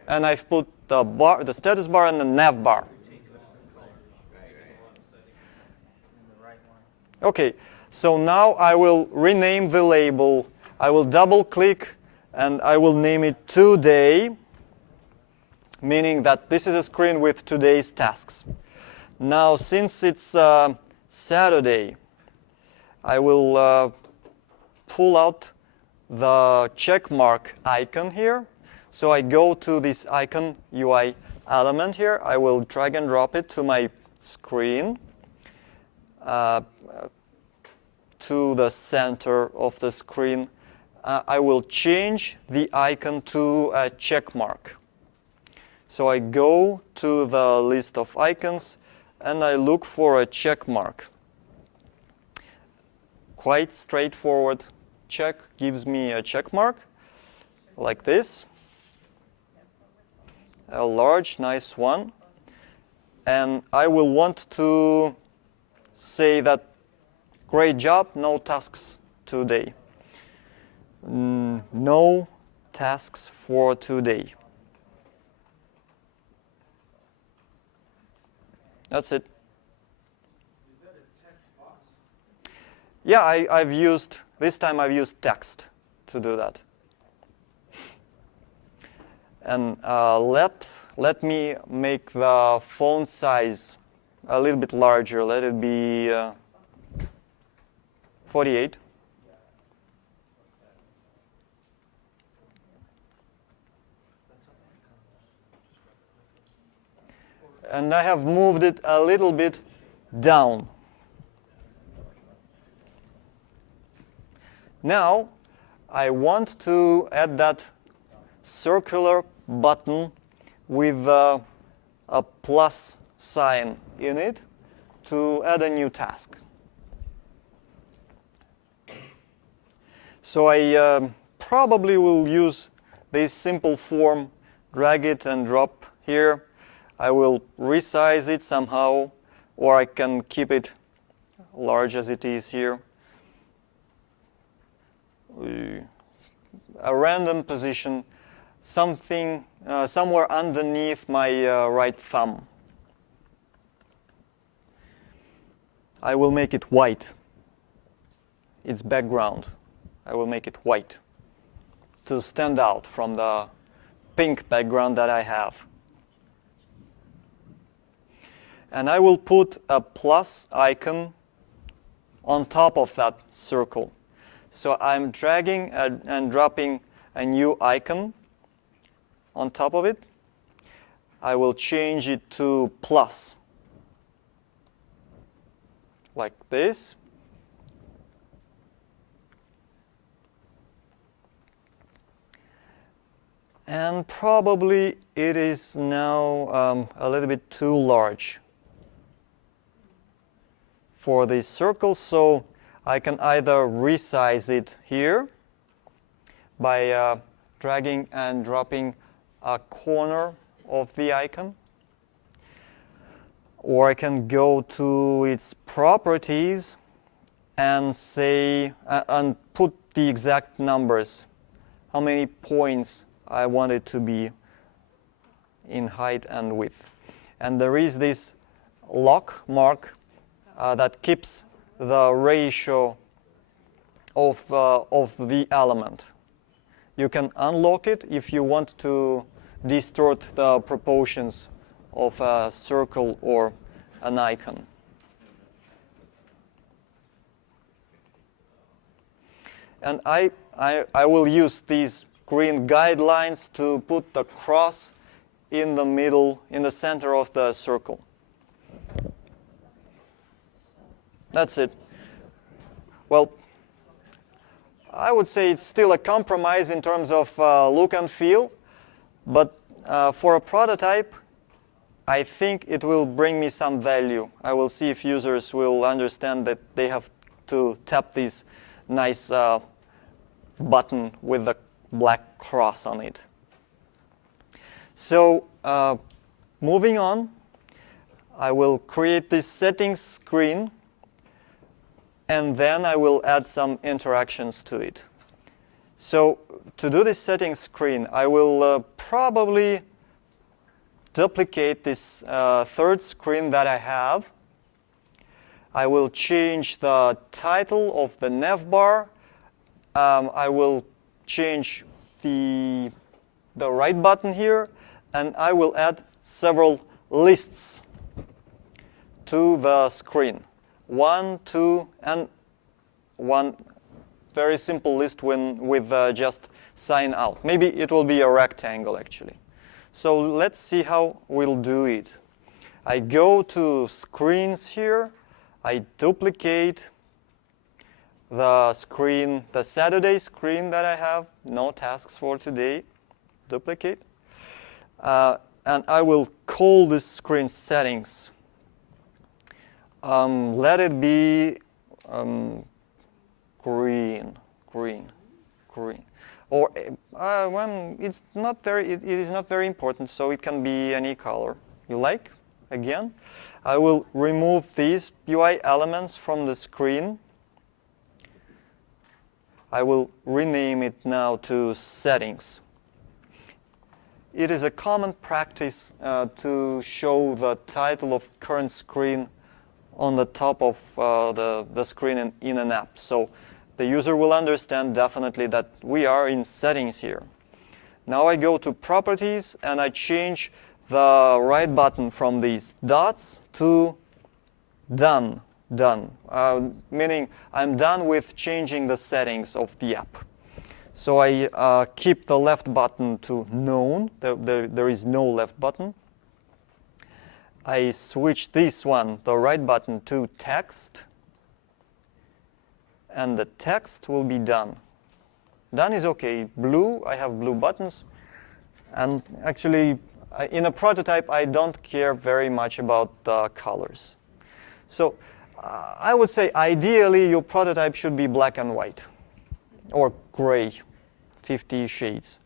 and I've put the bar, the status bar, and the nav bar. Okay, so now I will rename the label. I will double click and I will name it today, meaning that this is a screen with today's tasks. Now, since it's Saturday, I will pull out the check mark icon here. So I go to this icon UI element here. I will drag and drop it to my screen, to the center of the screen. I will change the icon to a check mark. So I go to the list of icons and I look for a check mark. Quite straightforward. Check gives me a check mark like this. A large, nice one. And I will want to say that great job, no tasks today. No tasks for today. That's it. Is that a text box? Yeah, I've used, this time I've used text to do that. And let me make the font size a little bit larger. Let it be 48. And I have moved it a little bit down. Now, I want to add that circular button with a plus sign in it to add a new task. So I probably will use this simple form, drag it and drop here. I will resize it somehow, or I can keep it large as it is here. A random position, something somewhere underneath my right thumb. I will make it white. Its background, I will make it white to stand out from the pink background that I have. And I will put a plus icon on top of that circle. So I'm dragging and dropping a new icon on top of it. I will change it to plus, like this. And probably it is now a little bit too large for this circle, so I can either resize it here by dragging and dropping a corner of the icon, or I can go to its properties and say and put the exact numbers, how many points I want it to be in height and width. And there is this lock mark that keeps the ratio of the element. You can unlock it if you want to distort the proportions of a circle or an icon. And I will use these green guidelines to put the cross in the middle, in the center of the circle. That's it. Well, I would say it's still a compromise in terms of look and feel, but for a prototype, I think it will bring me some value. I will see if users will understand that they have to tap this nice button with the black cross on it. So moving on, I will create this settings screen, and then I will add some interactions to it. So to do this settings screen, I will probably duplicate this third screen that I have. I will change the title of the nav bar. I will change the right button here, and I will add several lists to the screen. 1, 2, and one very simple list with just sign out. Maybe it will be a rectangle, actually. So let's see how we'll do it. I go to screens here. I duplicate the screen, the Saturday screen that I have. No tasks for today. Duplicate. And I will call this screen settings. Let it be green. Or when it is not very important, so it can be any color you like. Again, I will remove these UI elements from the screen. I will rename it now to settings. It is a common practice to show the title of current screen on the top of the screen in an app. So the user will understand definitely that we are in settings here. Now I go to properties and I change the right button from these dots to done, meaning I'm done with changing the settings of the app. So I keep the left button to known. There is no left button. I switch this one, the right button, to text. And the text will be done. Done is OK. Blue, I have blue buttons. And actually, in a prototype, I don't care very much about the colors. So I would say, ideally, your prototype should be black and white, or gray, 50 shades.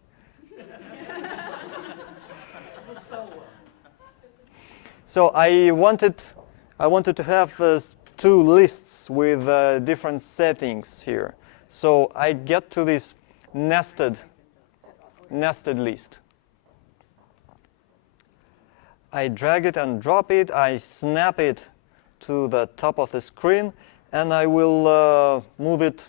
So I wanted to have two lists with different settings here. So I get to this nested list. I drag it and drop it. I snap it to the top of the screen, and I will move it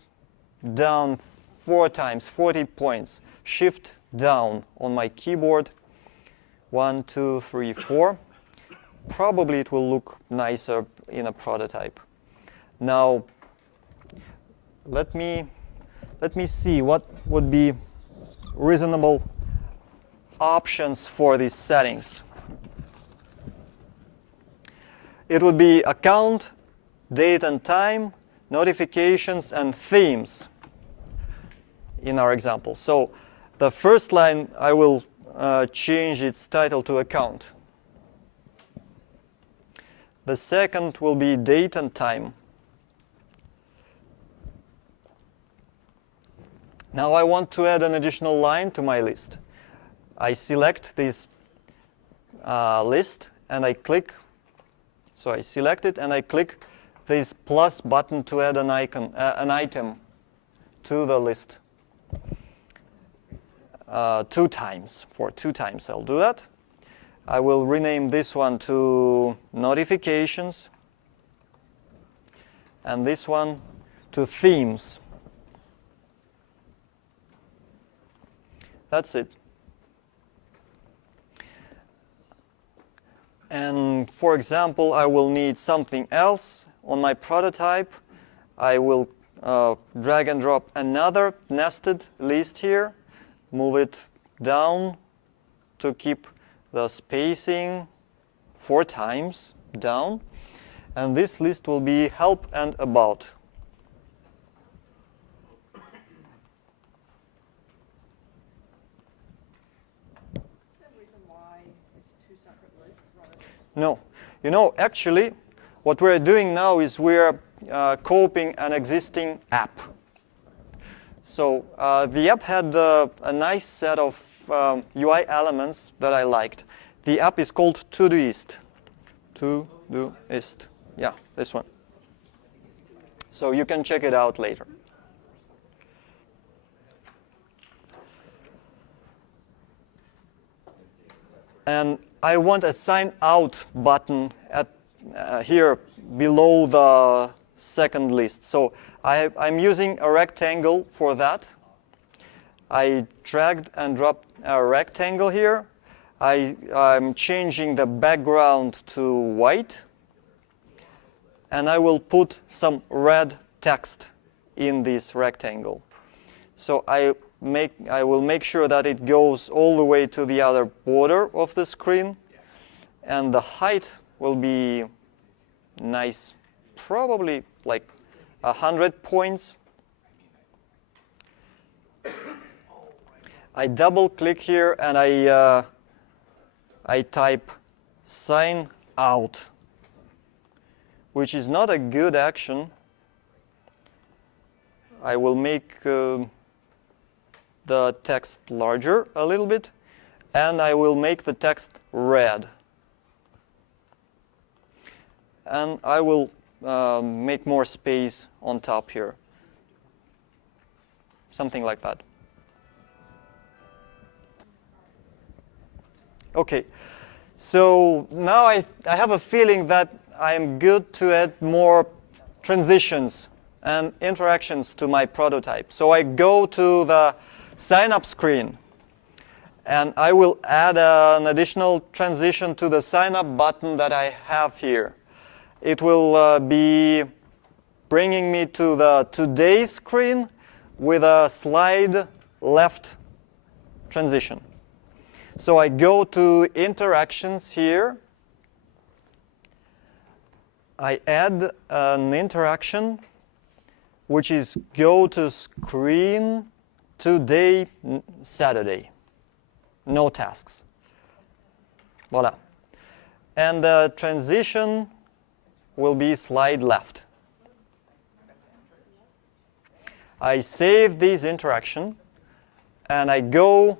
down 4 times, 40 points. Shift down on my keyboard. 1, 2, 3, 4. Probably it will look nicer in a prototype. Now, let me see what would be reasonable options for these settings. It would be account, date and time, notifications, and themes in our example. So the first line, I will change its title to account. The second will be date and time. Now I want to add an additional line to my list. I select this list and I click. So I select it and I click this plus button to add an icon, an item to the list. 2 times. For 2 times I'll do that. I will rename this one to notifications, and this one to themes. That's it. And for example, I will need something else on my prototype. I will drag and drop another nested list here, move it down to keep the spacing 4 times down. And this list will be help and about. Is there a reason why it's 2 separate lists rather than just No. You know, actually, what we're doing now is we're copying an existing app. So the app had a nice set of UI elements that I liked. The app is called Todoist. Todoist. Yeah, this one. So you can check it out later. And I want a sign out button at here below the second list. So I'm using a rectangle for that. I dragged and dropped a rectangle here. I'm changing the background to white. And I will put some red text in this rectangle. So I will make sure that it goes all the way to the other border of the screen. And the height will be nice, probably like 100 points. I double click here and I type sign out, which is not a good action. I will make the text larger a little bit, and I will make the text red. And I will make more space on top here. Something like that. Okay, so now I have a feeling that I'm good to add more transitions and interactions to my prototype. So I go to the sign up screen, and I will add an additional transition to the sign up button that I have here. It will be bringing me to the today screen with a slide left transition. So I go to interactions here. I add an interaction, which is go to screen today, Saturday. No tasks. Voila. And the transition will be slide left. I save this interaction, and I go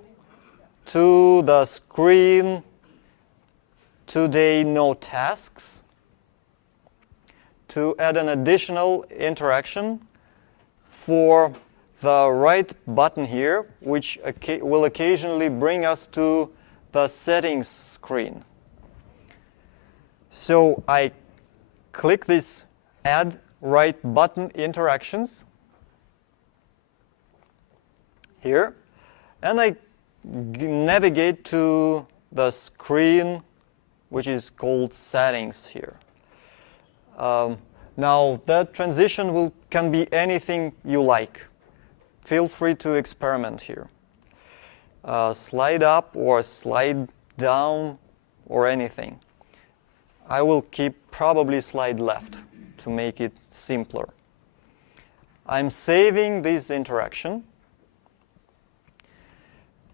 to the screen today, no tasks, to add an additional interaction for the right button here, which will occasionally bring us to the settings screen. So I click this add right button interactions here, and I navigate to the screen which is called settings here. Now that transition can be anything you like. Feel free to experiment here. Slide up or slide down or anything. I will keep probably slide left to make it simpler. I'm saving this interaction,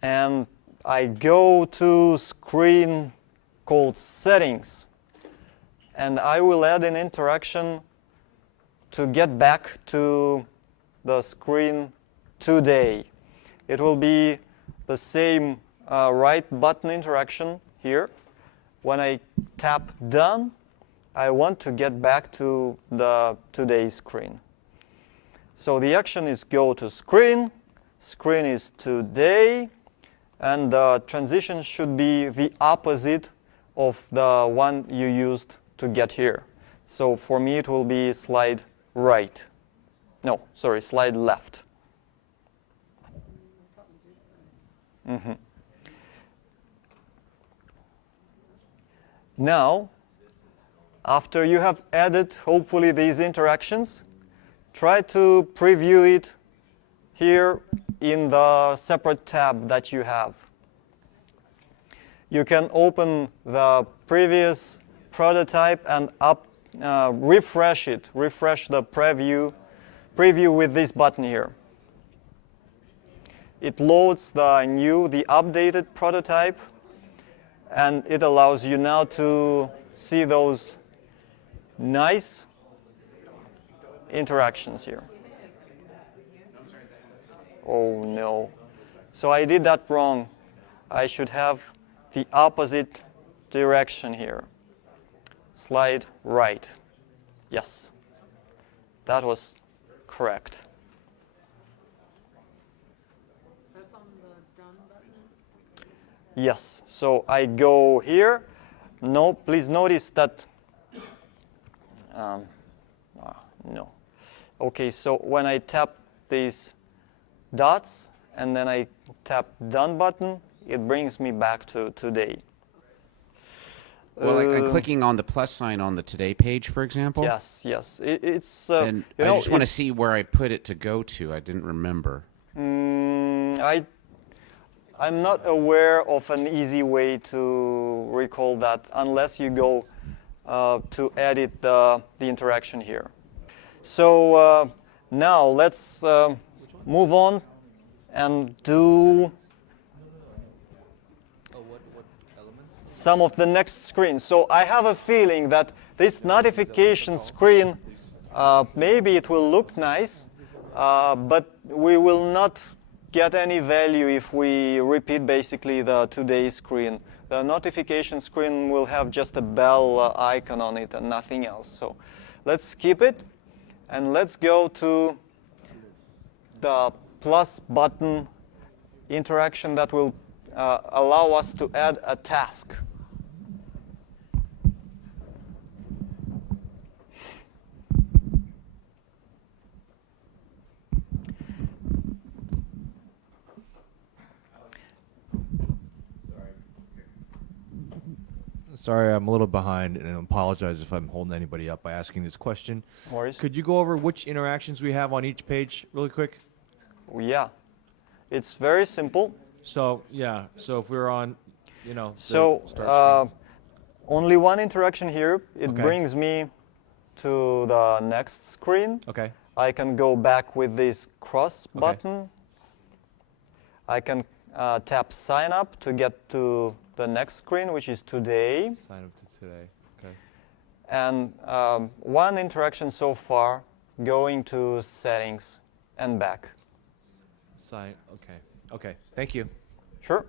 and I go to screen called settings, and I will add an interaction to get back to the screen today. It will be the same right button interaction here. When I tap done, I want to get back to the today screen. So the action is go to screen, screen is today, and the transition should be the opposite of the one you used to get here. So for me, it will be slide right. No, sorry, slide left. Mm-hmm. Now, after you have added, hopefully, these interactions, try to preview it here in the separate tab that you have. You can open the previous prototype and refresh it, refresh the preview with this button here. It loads the updated prototype, and it allows you now to see those nice interactions here. Oh no. So I did that wrong. I should have the opposite direction here. Slide right. Yes, that was correct. That's on the done button? Yes, so I go here. No, please notice that, no. Okay, so when I tap these dots and then I tap done button, it brings me back to today. Well, I'm clicking on the plus sign on the Today page, for example. Yes, yes. It's. And you I know, just want to see where I put it to go to. I didn't remember. I'm not aware of an easy way to recall that unless you go to edit the interaction here. So now let's move on and do some of the next screens. So I have a feeling that this notification screen, maybe it will look nice, but we will not get any value if we repeat basically the today screen. The notification screen will have just a bell icon on it and nothing else. So let's skip it and let's go to the plus button interaction that will allow us to add a task. Sorry, I'm a little behind, and I apologize if I'm holding anybody up by asking this question. No worries. Could you go over which interactions we have on each page really quick? Yeah, it's very simple. So, yeah, so if we're on, you know, the So start screen. only one interaction here. It Okay. brings me to the next screen. Okay. I can go back with this cross button. I can tap sign up to get to the next screen, which is today. Sign up to today. Okay. And one interaction so far, going to settings and back. Sign. Okay. Okay. Thank you. Sure.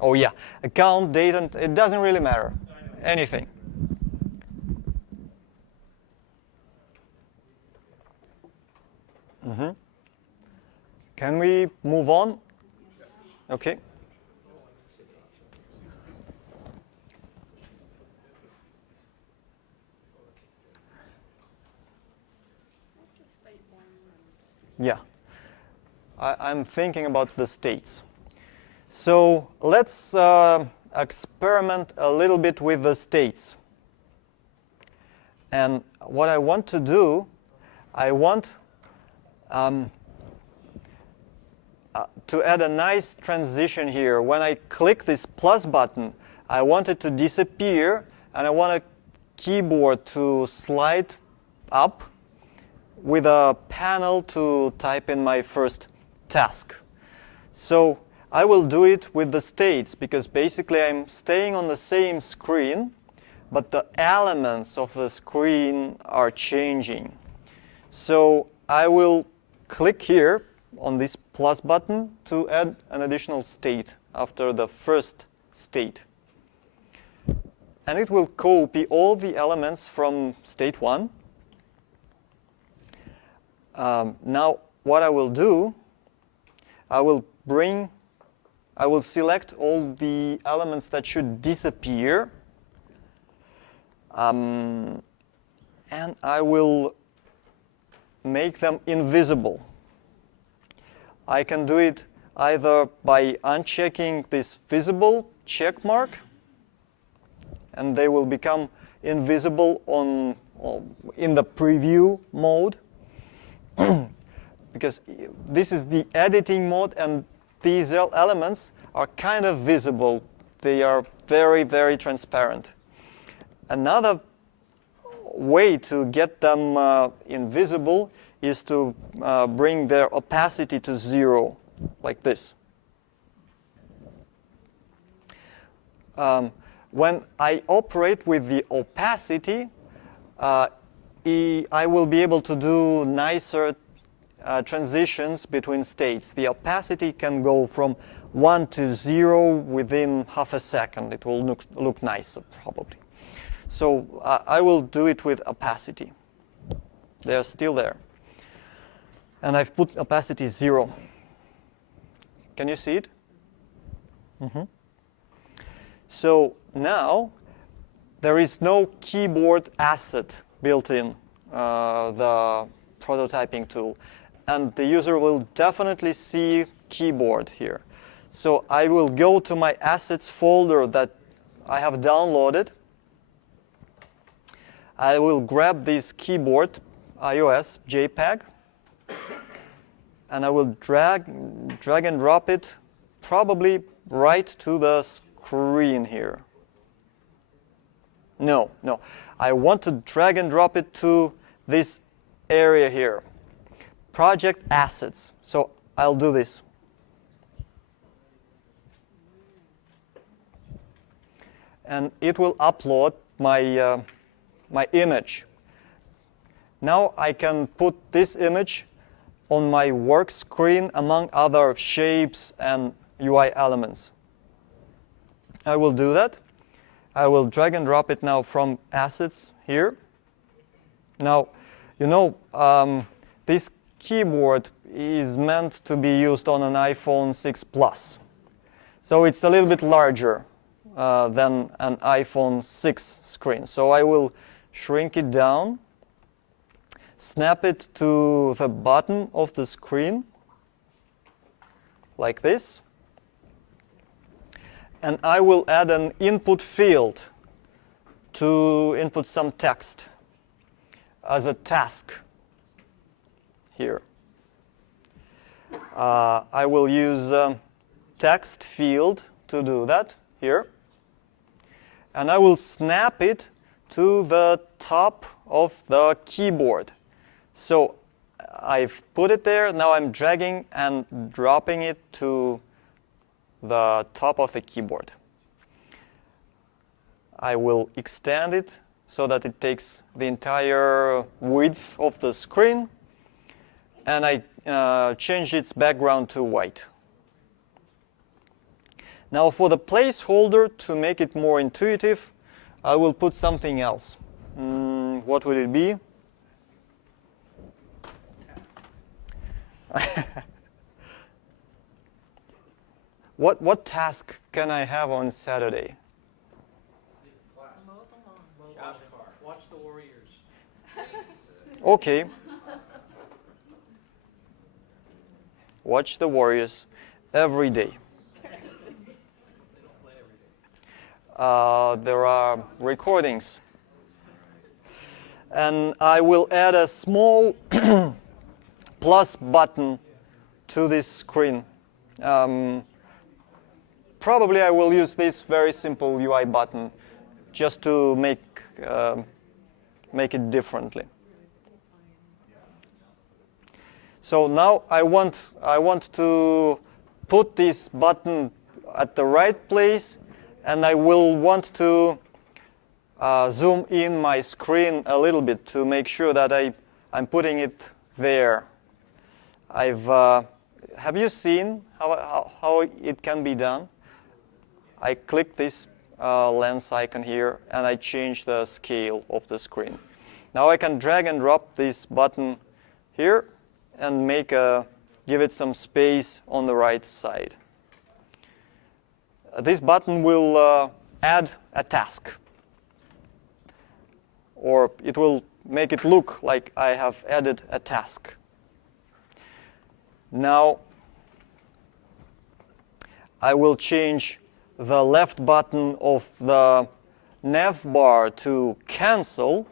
Oh yeah, account, date, and it doesn't really matter. Anything. Can we move on? Okay. Yeah. I'm thinking about the states. So let's experiment a little bit with the states. And what I want to do, I want to add a nice transition here. When I click this plus button, I want it to disappear, and I want a keyboard to slide up with a panel to type in my first task. So I will do it with the states, because basically I'm staying on the same screen, but the elements of the screen are changing. So I will click here on this plus button to add an additional state after the first state. And it will copy all the elements from state 1. Now what I will do, I will select all the elements that should disappear, and I will make them invisible. I can do it either by unchecking this visible check mark, and they will become invisible in the preview mode, because this is the editing mode, and these elements are kind of visible. They are very, very transparent. Another way to get them invisible is to bring their opacity to 0, like this. When I operate with the opacity, I will be able to do nicer transitions between states. The opacity can go from 1 to 0 within half a second. It will look nicer, probably. So I will do it with opacity. They're still there. And I've put opacity 0. Can you see it? So now there is no keyboard asset built in the prototyping tool. And the user will definitely see keyboard here. So I will go to my assets folder that I have downloaded. I will grab this keyboard, iOS, JPEG, and I will drag and drop it probably right to the screen here. No. I want to drag and drop it to this area here. Project assets. So I'll do this. And it will upload my, my image. Now I can put this image on my work screen among other shapes and UI elements. I will do that. I will drag and drop it now from assets here. Now, you know, this keyboard is meant to be used on an iPhone 6 Plus. So it's a little bit larger than an iPhone 6 screen. So I will shrink it down, snap it to the bottom of the screen, like this. And I will add an input field to input some text as a task here. I will use text field to do that here. And I will snap it to the top of the keyboard. So I've put it there. Now I'm dragging and dropping it to the top of the keyboard. I will extend it so that it takes the entire width of the screen. And I change its background to white. Now for the placeholder, to make it more intuitive, I will put something else. What would it be? What task can I have on Saturday? Watch the Warriors. Okay. Watch the Warriors every day. There are recordings. And I will add a small plus button to this screen. Probably I will use this very simple UI button just to make it differently. So now I want to put this button at the right place, and I will want to zoom in my screen a little bit to make sure that I'm putting it there. Have you seen how it can be done? I click this lens icon here, and I change the scale of the screen. Now I can drag and drop this button here and give it some space on the right side. This button will add a task, or it will make it look like I have added a task. Now I will change the left button of the nav bar to cancel,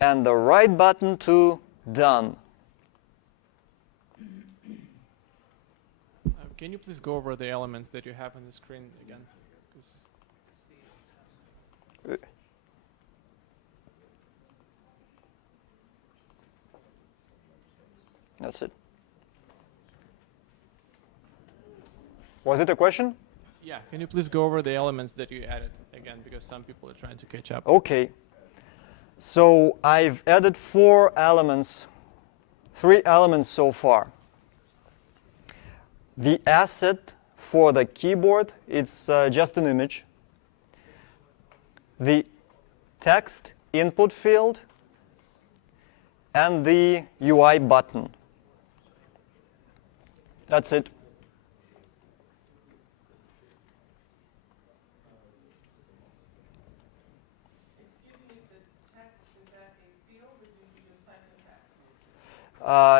and the right button to done. Can you please go over the elements that you have on the screen again? That's it. Was it a question? Yeah, can you please go over the elements that you added again, because some people are trying to catch up. Okay. So I've added 4 elements, 3 elements so far. The asset for the keyboard, it's just an image. The text input field and the UI button. That's it.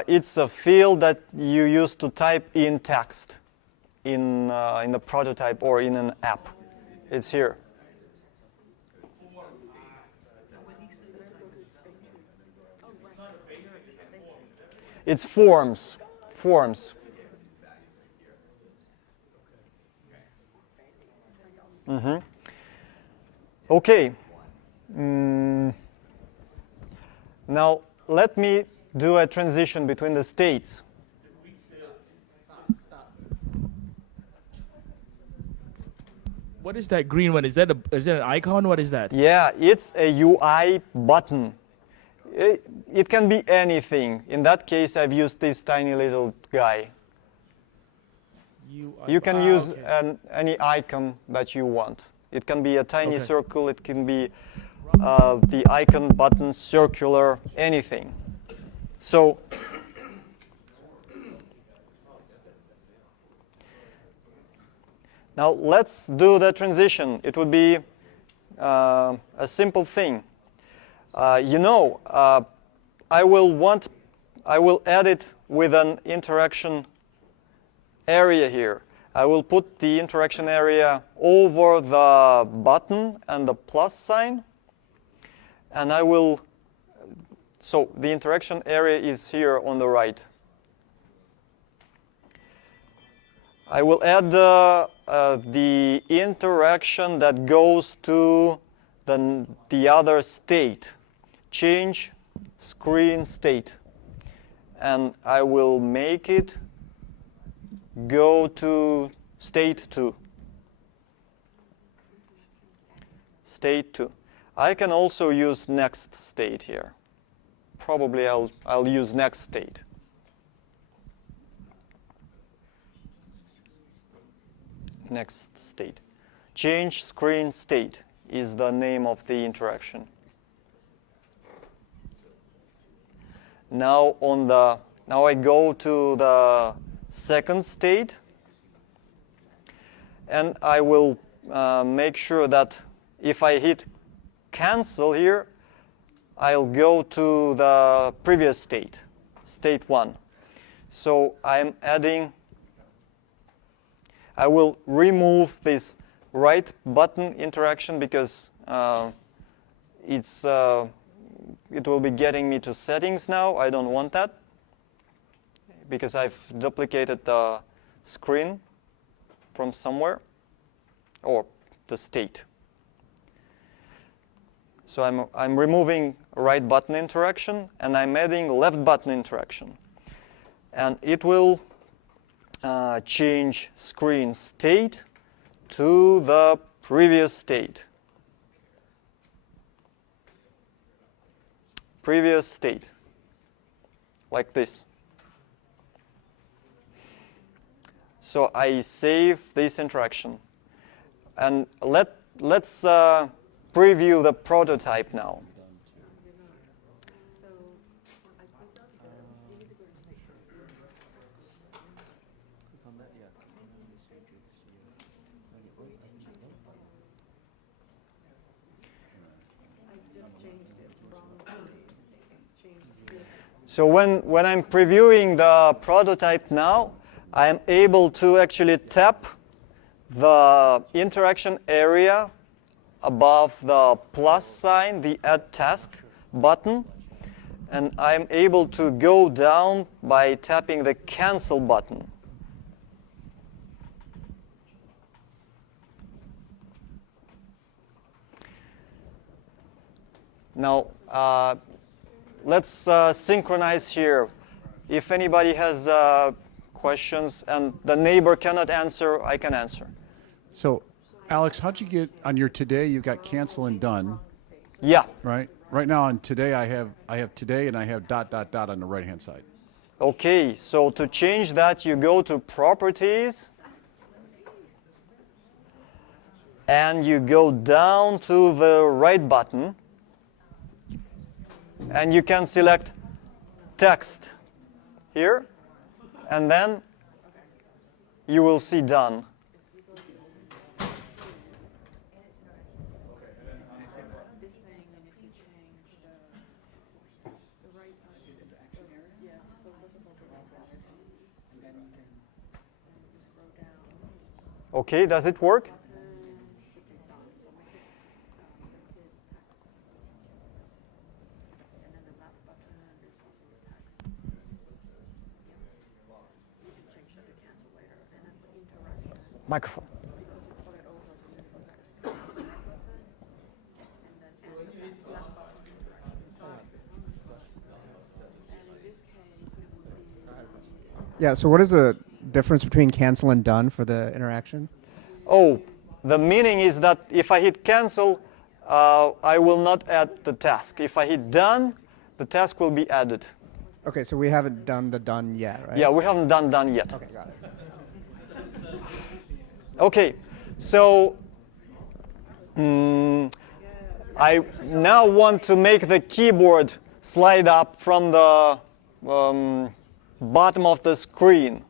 It's a field that you use to type in text in the prototype or in an app. It's here. It's forms. Forms. Mm-hmm. Okay. Now let me do a transition between the states. What is that green one? Is that an icon? What is that? Yeah, it's a UI button. It can be anything. In that case, I've used this tiny little guy. You can use any icon that you want. It can be a tiny circle. It can be the icon, button, circular, anything. So now let's do the transition. It would be a simple thing. I will add it with an interaction area here. I will put the interaction area over the button and the plus sign, and I will. So the interaction area is here on the right. I will add the interaction that goes to the other state. Change screen state. And I will make it go to state 2. State 2. I can also use next state here. Probably I'll use next state. Next state. Change screen state is the name of the interaction. Now I go to the second state, and I will make sure that if I hit cancel here, I'll go to the previous state, state 1. So I will remove this right button interaction because it will be getting me to settings now. I don't want that because I've duplicated the screen from somewhere, or the state. So I'm removing right button interaction, and I'm adding left button interaction. And it will change screen state to the previous state. Previous state, like this. So I save this interaction. And let's preview the prototype now. So when I'm previewing the prototype now, I am able to actually tap the interaction area above the plus sign, the Add Task button, and I'm able to go down by tapping the Cancel button. Now, let's synchronize here. If anybody has questions and the neighbor cannot answer, I can answer. So, Alex, how'd you get on your today? You got cancel and done. Yeah. Right. Right now on today, I have today and I have ... on the right-hand side. Okay, so to change that, you go to Properties, and you go down to the right button, and you can select Text here, and then you will see Done. Okay, does it work? Microphone. Yeah, so what is the difference between cancel and done for the interaction? Oh, the meaning is that if I hit cancel, I will not add the task. If I hit done, the task will be added. Okay, so we haven't done the done yet, right? Yeah, we haven't done done yet. Okay, got it. Okay, so I now want to make the keyboard slide up from the bottom of the screen.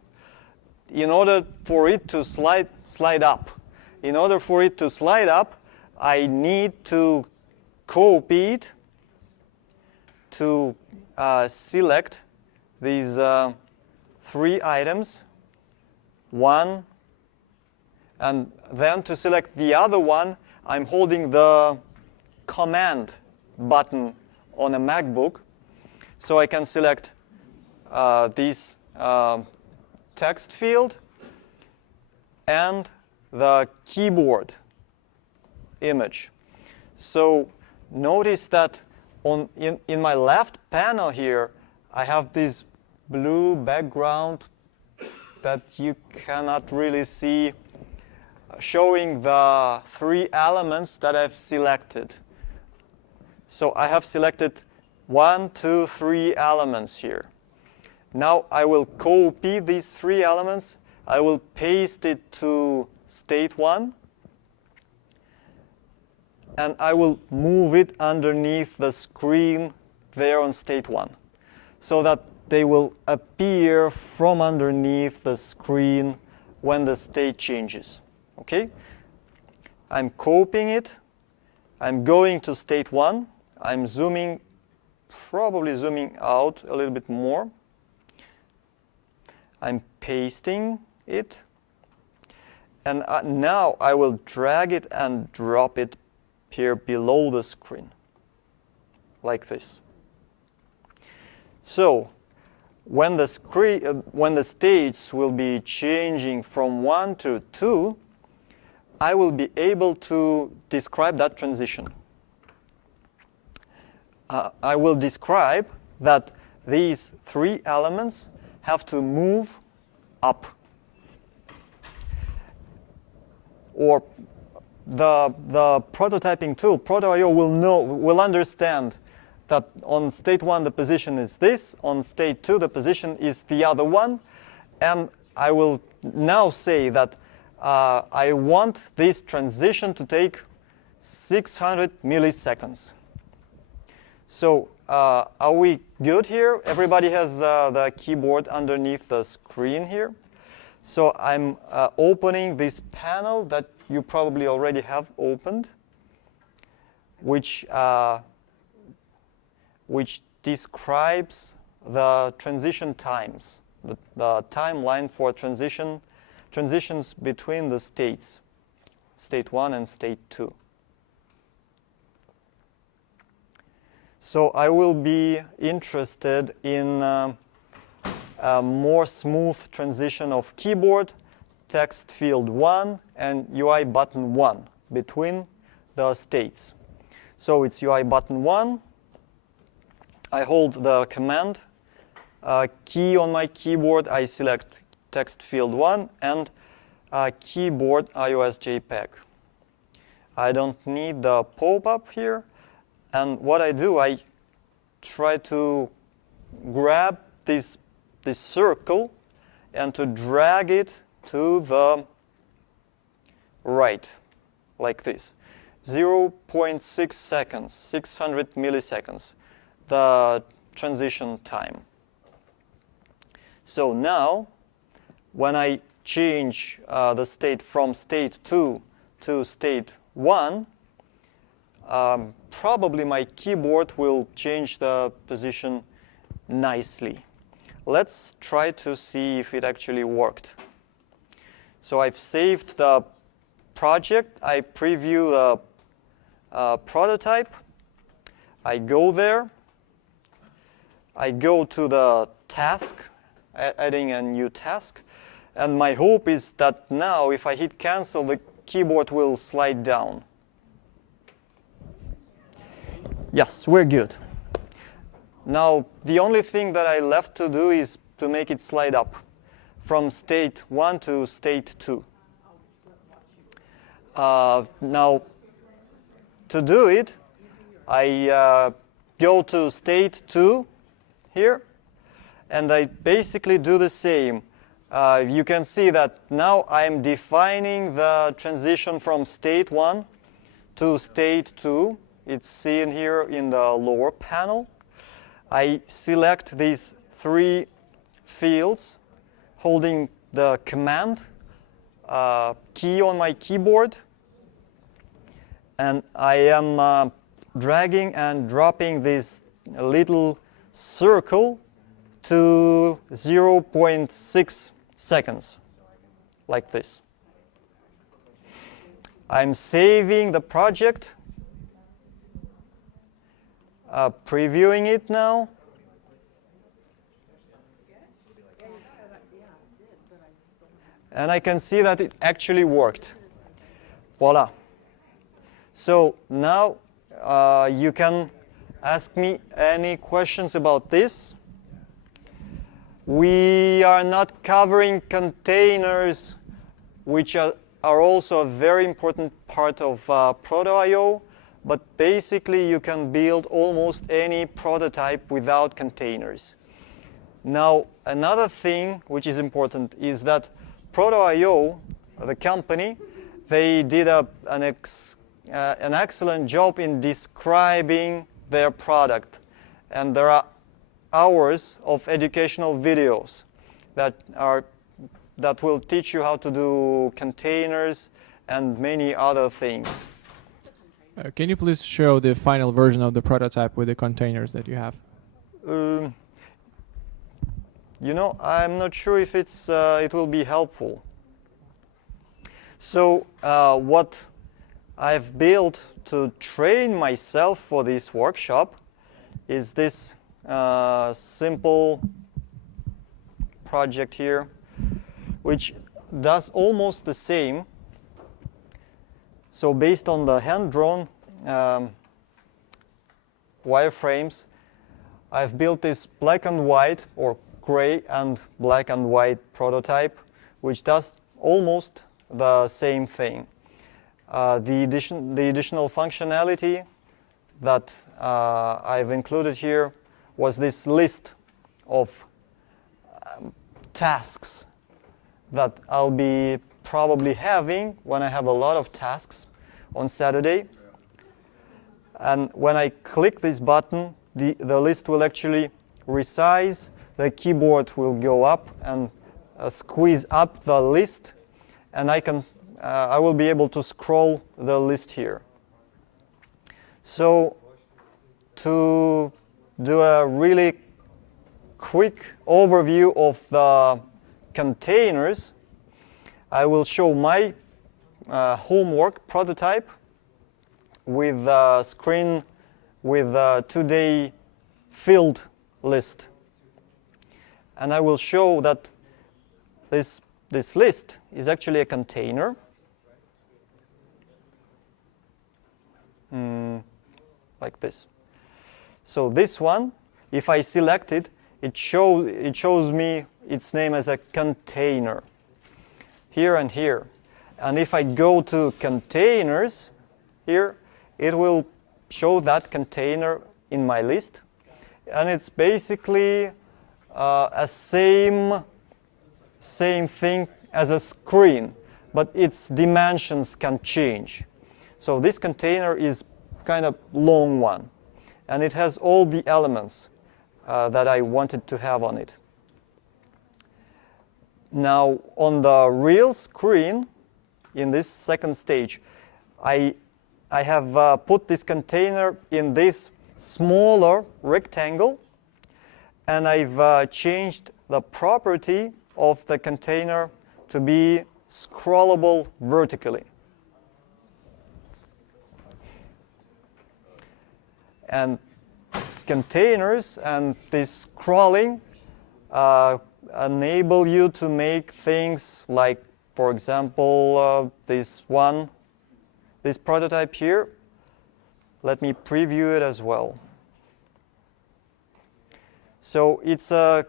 In order for it to slide up, I need to copy it to select these 3 items, one, and then to select the other one, I'm holding the Command button on a MacBook, so I can select this text field and the keyboard image. So notice that in my left panel here, I have this blue background that you cannot really see, showing the 3 elements that I've selected. So I have selected 1, 2, 3 elements here. Now I will copy these 3 elements. I will paste it to state 1. And I will move it underneath the screen there on state 1, so that they will appear from underneath the screen when the state changes. Okay? I'm copying it. I'm going to state 1. I'm probably zooming out a little bit more. I'm pasting it. And now I will drag it and drop it here below the screen, like this. So when the states will be changing from 1 to 2, I will be able to describe that transition. I will describe that these 3 elements have to move up. Or the prototyping tool, Proto.io, will understand that on state 1 the position is this, on state 2 the position is the other one, and I will now say that I want this transition to take 600 milliseconds. So are we good here? Everybody has the keyboard underneath the screen here. So I'm opening this panel that you probably already have opened, which describes the transition times, the timeline for transitions between the states, state 1 and state 2. So I will be interested in a more smooth transition of keyboard, text field 1, and UI button 1 between the states. So it's UI button 1. I hold the Command key on my keyboard. I select text field 1 and keyboard iOS JPEG. I don't need the pop-up here. And what I do, I try to grab this circle and to drag it to the right, like this. 0.6 seconds, 600 milliseconds, the transition time. So now, when I change the state from state 2 to state 1, probably my keyboard will change the position nicely. Let's try to see if it actually worked. So I've saved the project. I preview the prototype. I go there. I go to the task, adding a new task. And my hope is that now, if I hit cancel, the keyboard will slide down. Yes, we're good. Now, the only thing that I left to do is to make it slide up from state 1 to state 2. Now, to do it, I go to state 2 here, and I basically do the same. You can see that now I'm defining the transition from state 1 to state 2. It's seen here in the lower panel. I select these 3 fields, holding the command key on my keyboard. And I am dragging and dropping this little circle to 0.6 seconds, like this. I'm saving the project, previewing it now. And I can see that it actually worked. Voila. So now you can ask me any questions about this. We are not covering containers, which are also a very important part of Proto.io. But basically, you can build almost any prototype without containers. Now, another thing which is important is that Proto.io, the company, they did an excellent job in describing their product. And there are hours of educational videos that will teach you how to do containers and many other things. Can you please show the final version of the prototype with the containers that you have? You know, I'm not sure if it will be helpful. So what I've built to train myself for this workshop is this simple project here, which does almost the same. So based on the hand-drawn wireframes, I've built this black and white, or gray and black and white prototype, which does almost the same thing. The additional functionality that I've included here was this list of tasks that I'll be probably having when I have a lot of tasks on Saturday. And when I click this button, the list will actually resize. The keyboard will go up and squeeze up the list, and I will be able to scroll the list here. So to do a really quick overview of the containers, I will show my homework prototype with a screen with a today field list. And I will show that this list is actually a container. Like this. So this one, if I select it, it shows me its name as a container. Here and here. And if I go to containers here, it will show that container in my list. And it's basically a same thing as a screen, but its dimensions can change. So this container is kind of long one, and it has all the elements that I wanted to have on it. Now, on the real screen, in this second stage, I have put this container in this smaller rectangle, and I've changed the property of the container to be scrollable vertically. And containers and this scrolling enable you to make things like, for example, this prototype here. Let me preview it as well. So it's a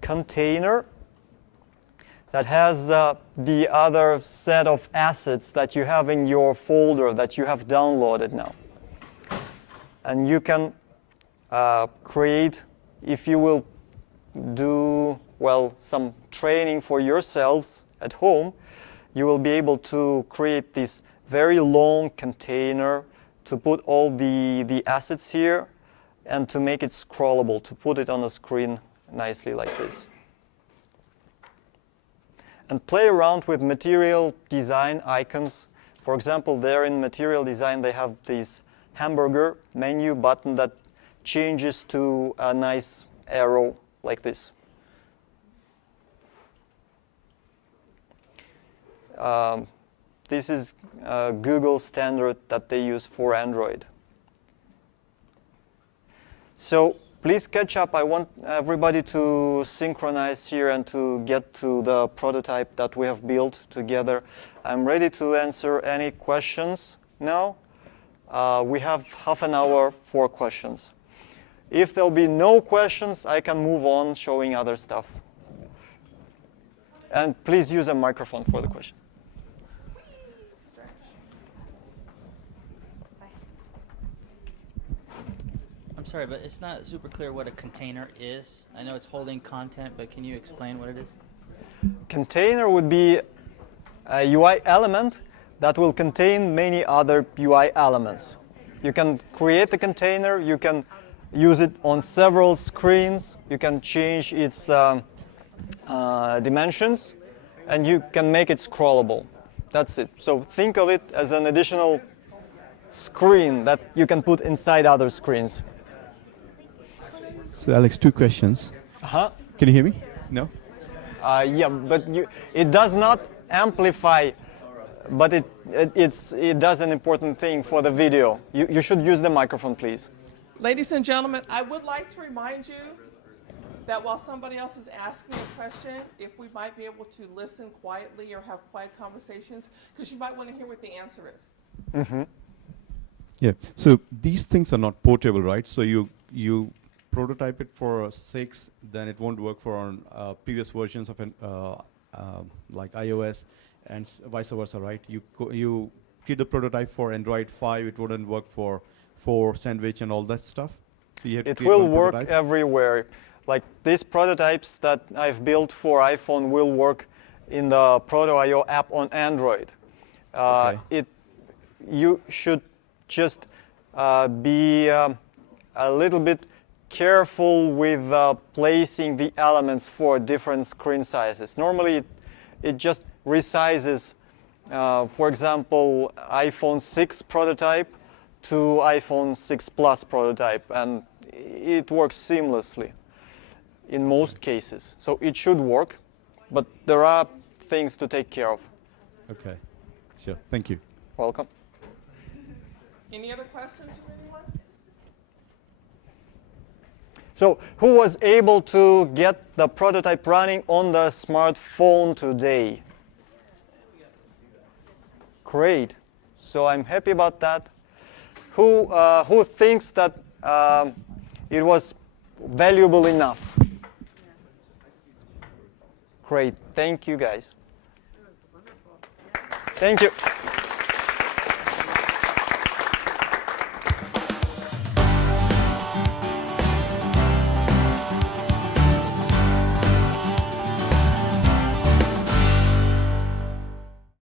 container that has the other set of assets that you have in your folder that you have downloaded now. And you can create, if you will do, well, some training for yourselves at home, you will be able to create this very long container to put all the assets here and to make it scrollable, to put it on the screen nicely like this. And play around with material design icons. For example, there in material design, they have this hamburger menu button that changes to a nice arrow like this. This is a Google standard that they use for Android. So please catch up. I want everybody to synchronize here and to get to the prototype that we have built together. I'm ready to answer any questions now. We have half an hour for questions. If there'll be no questions, I can move on showing other stuff. And please use a microphone for the question. I'm sorry, but it's not super clear what a container is. I know it's holding content, but can you explain what it is? Container would be a UI element that will contain many other UI elements. You can create the container, you can use it on several screens, you can change its dimensions, and you can make it scrollable. That's it. So think of it as an additional screen that you can put inside other screens. So Alex, two questions. Can you hear me? No? Yeah, but it does not amplify, but it does an important thing for the video. You should use the microphone, please. Ladies and gentlemen, I would like to remind you that while somebody else is asking a question, if we might be able to listen quietly or have quiet conversations, because you might want to hear what the answer is. Mm-hmm. Yeah, so these things are not portable, right? So you prototype it for 6, then it won't work for on previous versions of like iOS, and vice versa, right? You create the prototype for Android 5, it wouldn't work for Sandwich and all that stuff. So you have it will work everywhere. Like these prototypes that I've built for iPhone will work in the Proto.io app on Android. Okay. You should just be a little bit careful with placing the elements for different screen sizes. Normally, it just resizes, for example, iPhone 6 prototype to iPhone 6 Plus prototype, and it works seamlessly in most cases. So it should work, but there are things to take care of. Okay, sure. Thank you. Welcome. Any other questions from anyone? So who was able to get the prototype running on the smartphone today? Great. So I'm happy about that. Who thinks that it was valuable enough? Great. Thank you, guys. Thank you.